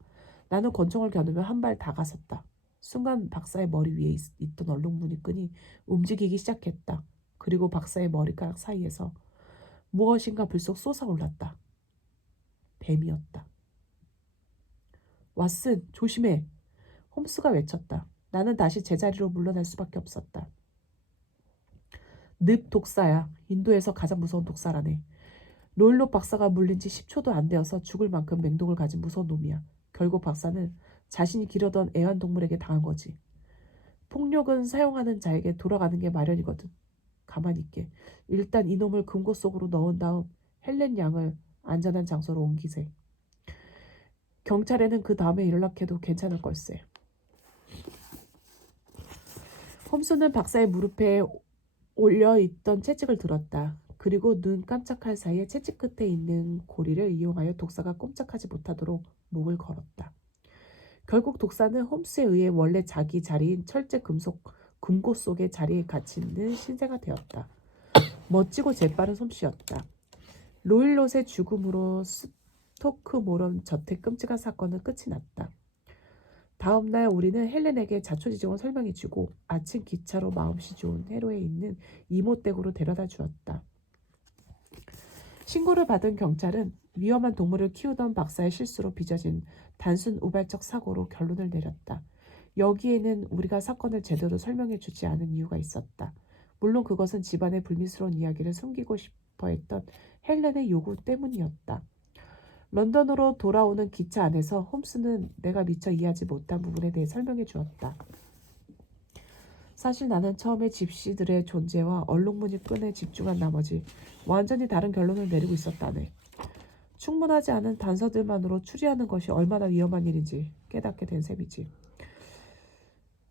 나는 권총을 겨누며 한 발 다가섰다. 순간 박사의 머리 위에 있던 얼룩무늬 끈이 움직이기 시작했다. 그리고 박사의 머리카락 사이에서 무엇인가 불쑥 솟아올랐다. 뱀이었다. 왓슨, 조심해. 홈스가 외쳤다. 나는 다시 제자리로 물러날 수밖에 없었다. 늪 독사야. 인도에서 가장 무서운 독사라네. 롤로 박사가 물린 지 10초도 안 되어서 죽을 만큼 맹독을 가진 무서운 놈이야. 결국 박사는 자신이 기르던 애완동물에게 당한 거지. 폭력은 사용하는 자에게 돌아가는 게 마련이거든. 가만히 있게. 일단 이놈을 금고 속으로 넣은 다음 헬렌 양을 안전한 장소로 옮기세. 경찰에는 그 다음에 연락해도 괜찮을 걸세. 홈스는 박사의 무릎에 올려있던 채찍을 들었다. 그리고 눈 깜짝할 사이에 채찍 끝에 있는 고리를 이용하여 독사가 꼼짝하지 못하도록 목을 걸었다. 결국 독사는 홈스에 의해 원래 자기 자리인 철제 금고 속의 자리에 갇힌 신세가 되었다. 멋지고 재빠른 솜씨였다. 로일롯의 죽음으로 스토크모런 저택 끔찍한 사건은 끝이 났다. 다음 날 우리는 헬렌에게 자초지종을 설명해주고 아침 기차로 마음씨 좋은 해로에 있는 이모 댁으로 데려다 주었다. 신고를 받은 경찰은 위험한 동물을 키우던 박사의 실수로 빚어진 단순 우발적 사고로 결론을 내렸다. 여기에는 우리가 사건을 제대로 설명해 주지 않은 이유가 있었다. 물론 그것은 집안의 불미스러운 이야기를 숨기고 싶어 했던 헬렌의 요구 때문이었다. 런던으로 돌아오는 기차 안에서 홈스는 내가 미처 이해하지 못한 부분에 대해 설명해 주었다. 사실 나는 처음에 집시들의 존재와 얼룩무늬 끈에 집중한 나머지 완전히 다른 결론을 내리고 있었다네. 충분하지 않은 단서들만으로 추리하는 것이 얼마나 위험한 일인지 깨닫게 된 셈이지.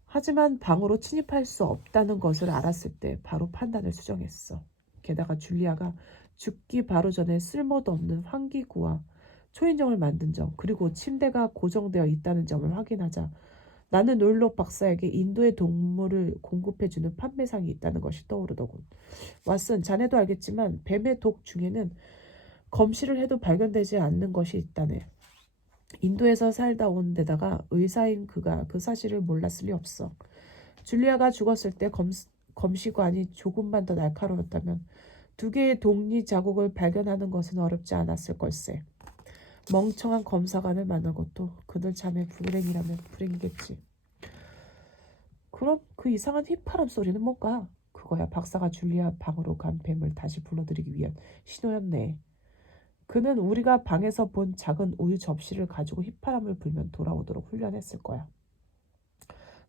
하지만 방으로 침입할 수 없다는 것을 알았을 때 바로 판단을 수정했어. 게다가 줄리아가 죽기 바로 전에 쓸모도 없는 환기구와 초인종을 만든 점, 그리고 침대가 고정되어 있다는 점을 확인하자 나는 롤록 박사에게 인도의 동물을 공급해주는 판매상이 있다는 것이 떠오르더군. 왓슨, 자네도 알겠지만 뱀의 독 중에는 검시를 해도 발견되지 않는 것이 있다네. 인도에서 살다 온 데다가 의사인 그가 그 사실을 몰랐을 리 없어. 줄리아가 죽었을 때 검시관이 조금만 더 날카로웠다면 2개의 독리 자국을 발견하는 것은 어렵지 않았을 걸세. 멍청한 검사관을 만난 것도 그들 자매 불행이라면 불행이겠지. 그럼 그 이상한 휘파람 소리는 뭔가? 그거야 박사가 줄리아 방으로 간 뱀을 다시 불러들이기 위한 신호였네. 그는 우리가 방에서 본 작은 우유 접시를 가지고 휘파람을 불면 돌아오도록 훈련했을 거야.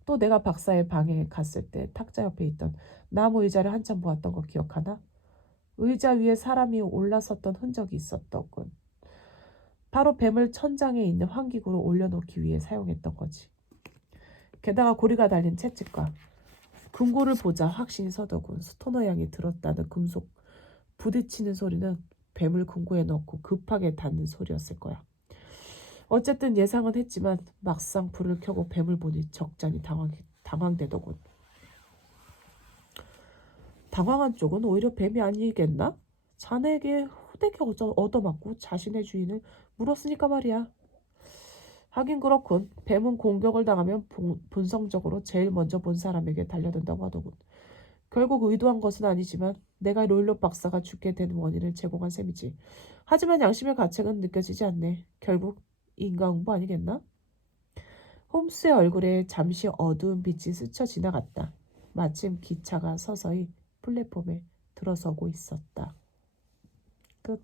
또 내가 박사의 방에 갔을 때 탁자 옆에 있던 나무 의자를 한참 보았던 거 기억하나? 의자 위에 사람이 올라섰던 흔적이 있었더군. 바로 뱀을 천장에 있는 환기구로 올려놓기 위해 사용했던 거지. 게다가 고리가 달린 채찍과 금고를 보자 확신이 서더군. 스토너 양이 들었다는 금속 부딪히는 소리는 뱀을 금고에 넣고 급하게 닫는 소리였을 거야. 어쨌든 예상은 했지만 막상 불을 켜고 뱀을 보니 적잖이 당황되더군. 당황한 쪽은 오히려 뱀이 아니겠나? 자네에게 후대게 얻어맞고 자신의 주인을 물었으니까 말이야. 하긴 그렇군. 뱀은 공격을 당하면 본성적으로 제일 먼저 본 사람에게 달려든다고 하더군. 결국 의도한 것은 아니지만 내가 롤록 박사가 죽게 된 원인을 제공한 셈이지. 하지만 양심의 가책은 느껴지지 않네. 결국 인과응보 아니겠나? 홈스의 얼굴에 잠시 어두운 빛이 스쳐 지나갔다. 마침 기차가 서서히 플랫폼에 들어서고 있었다. 끝.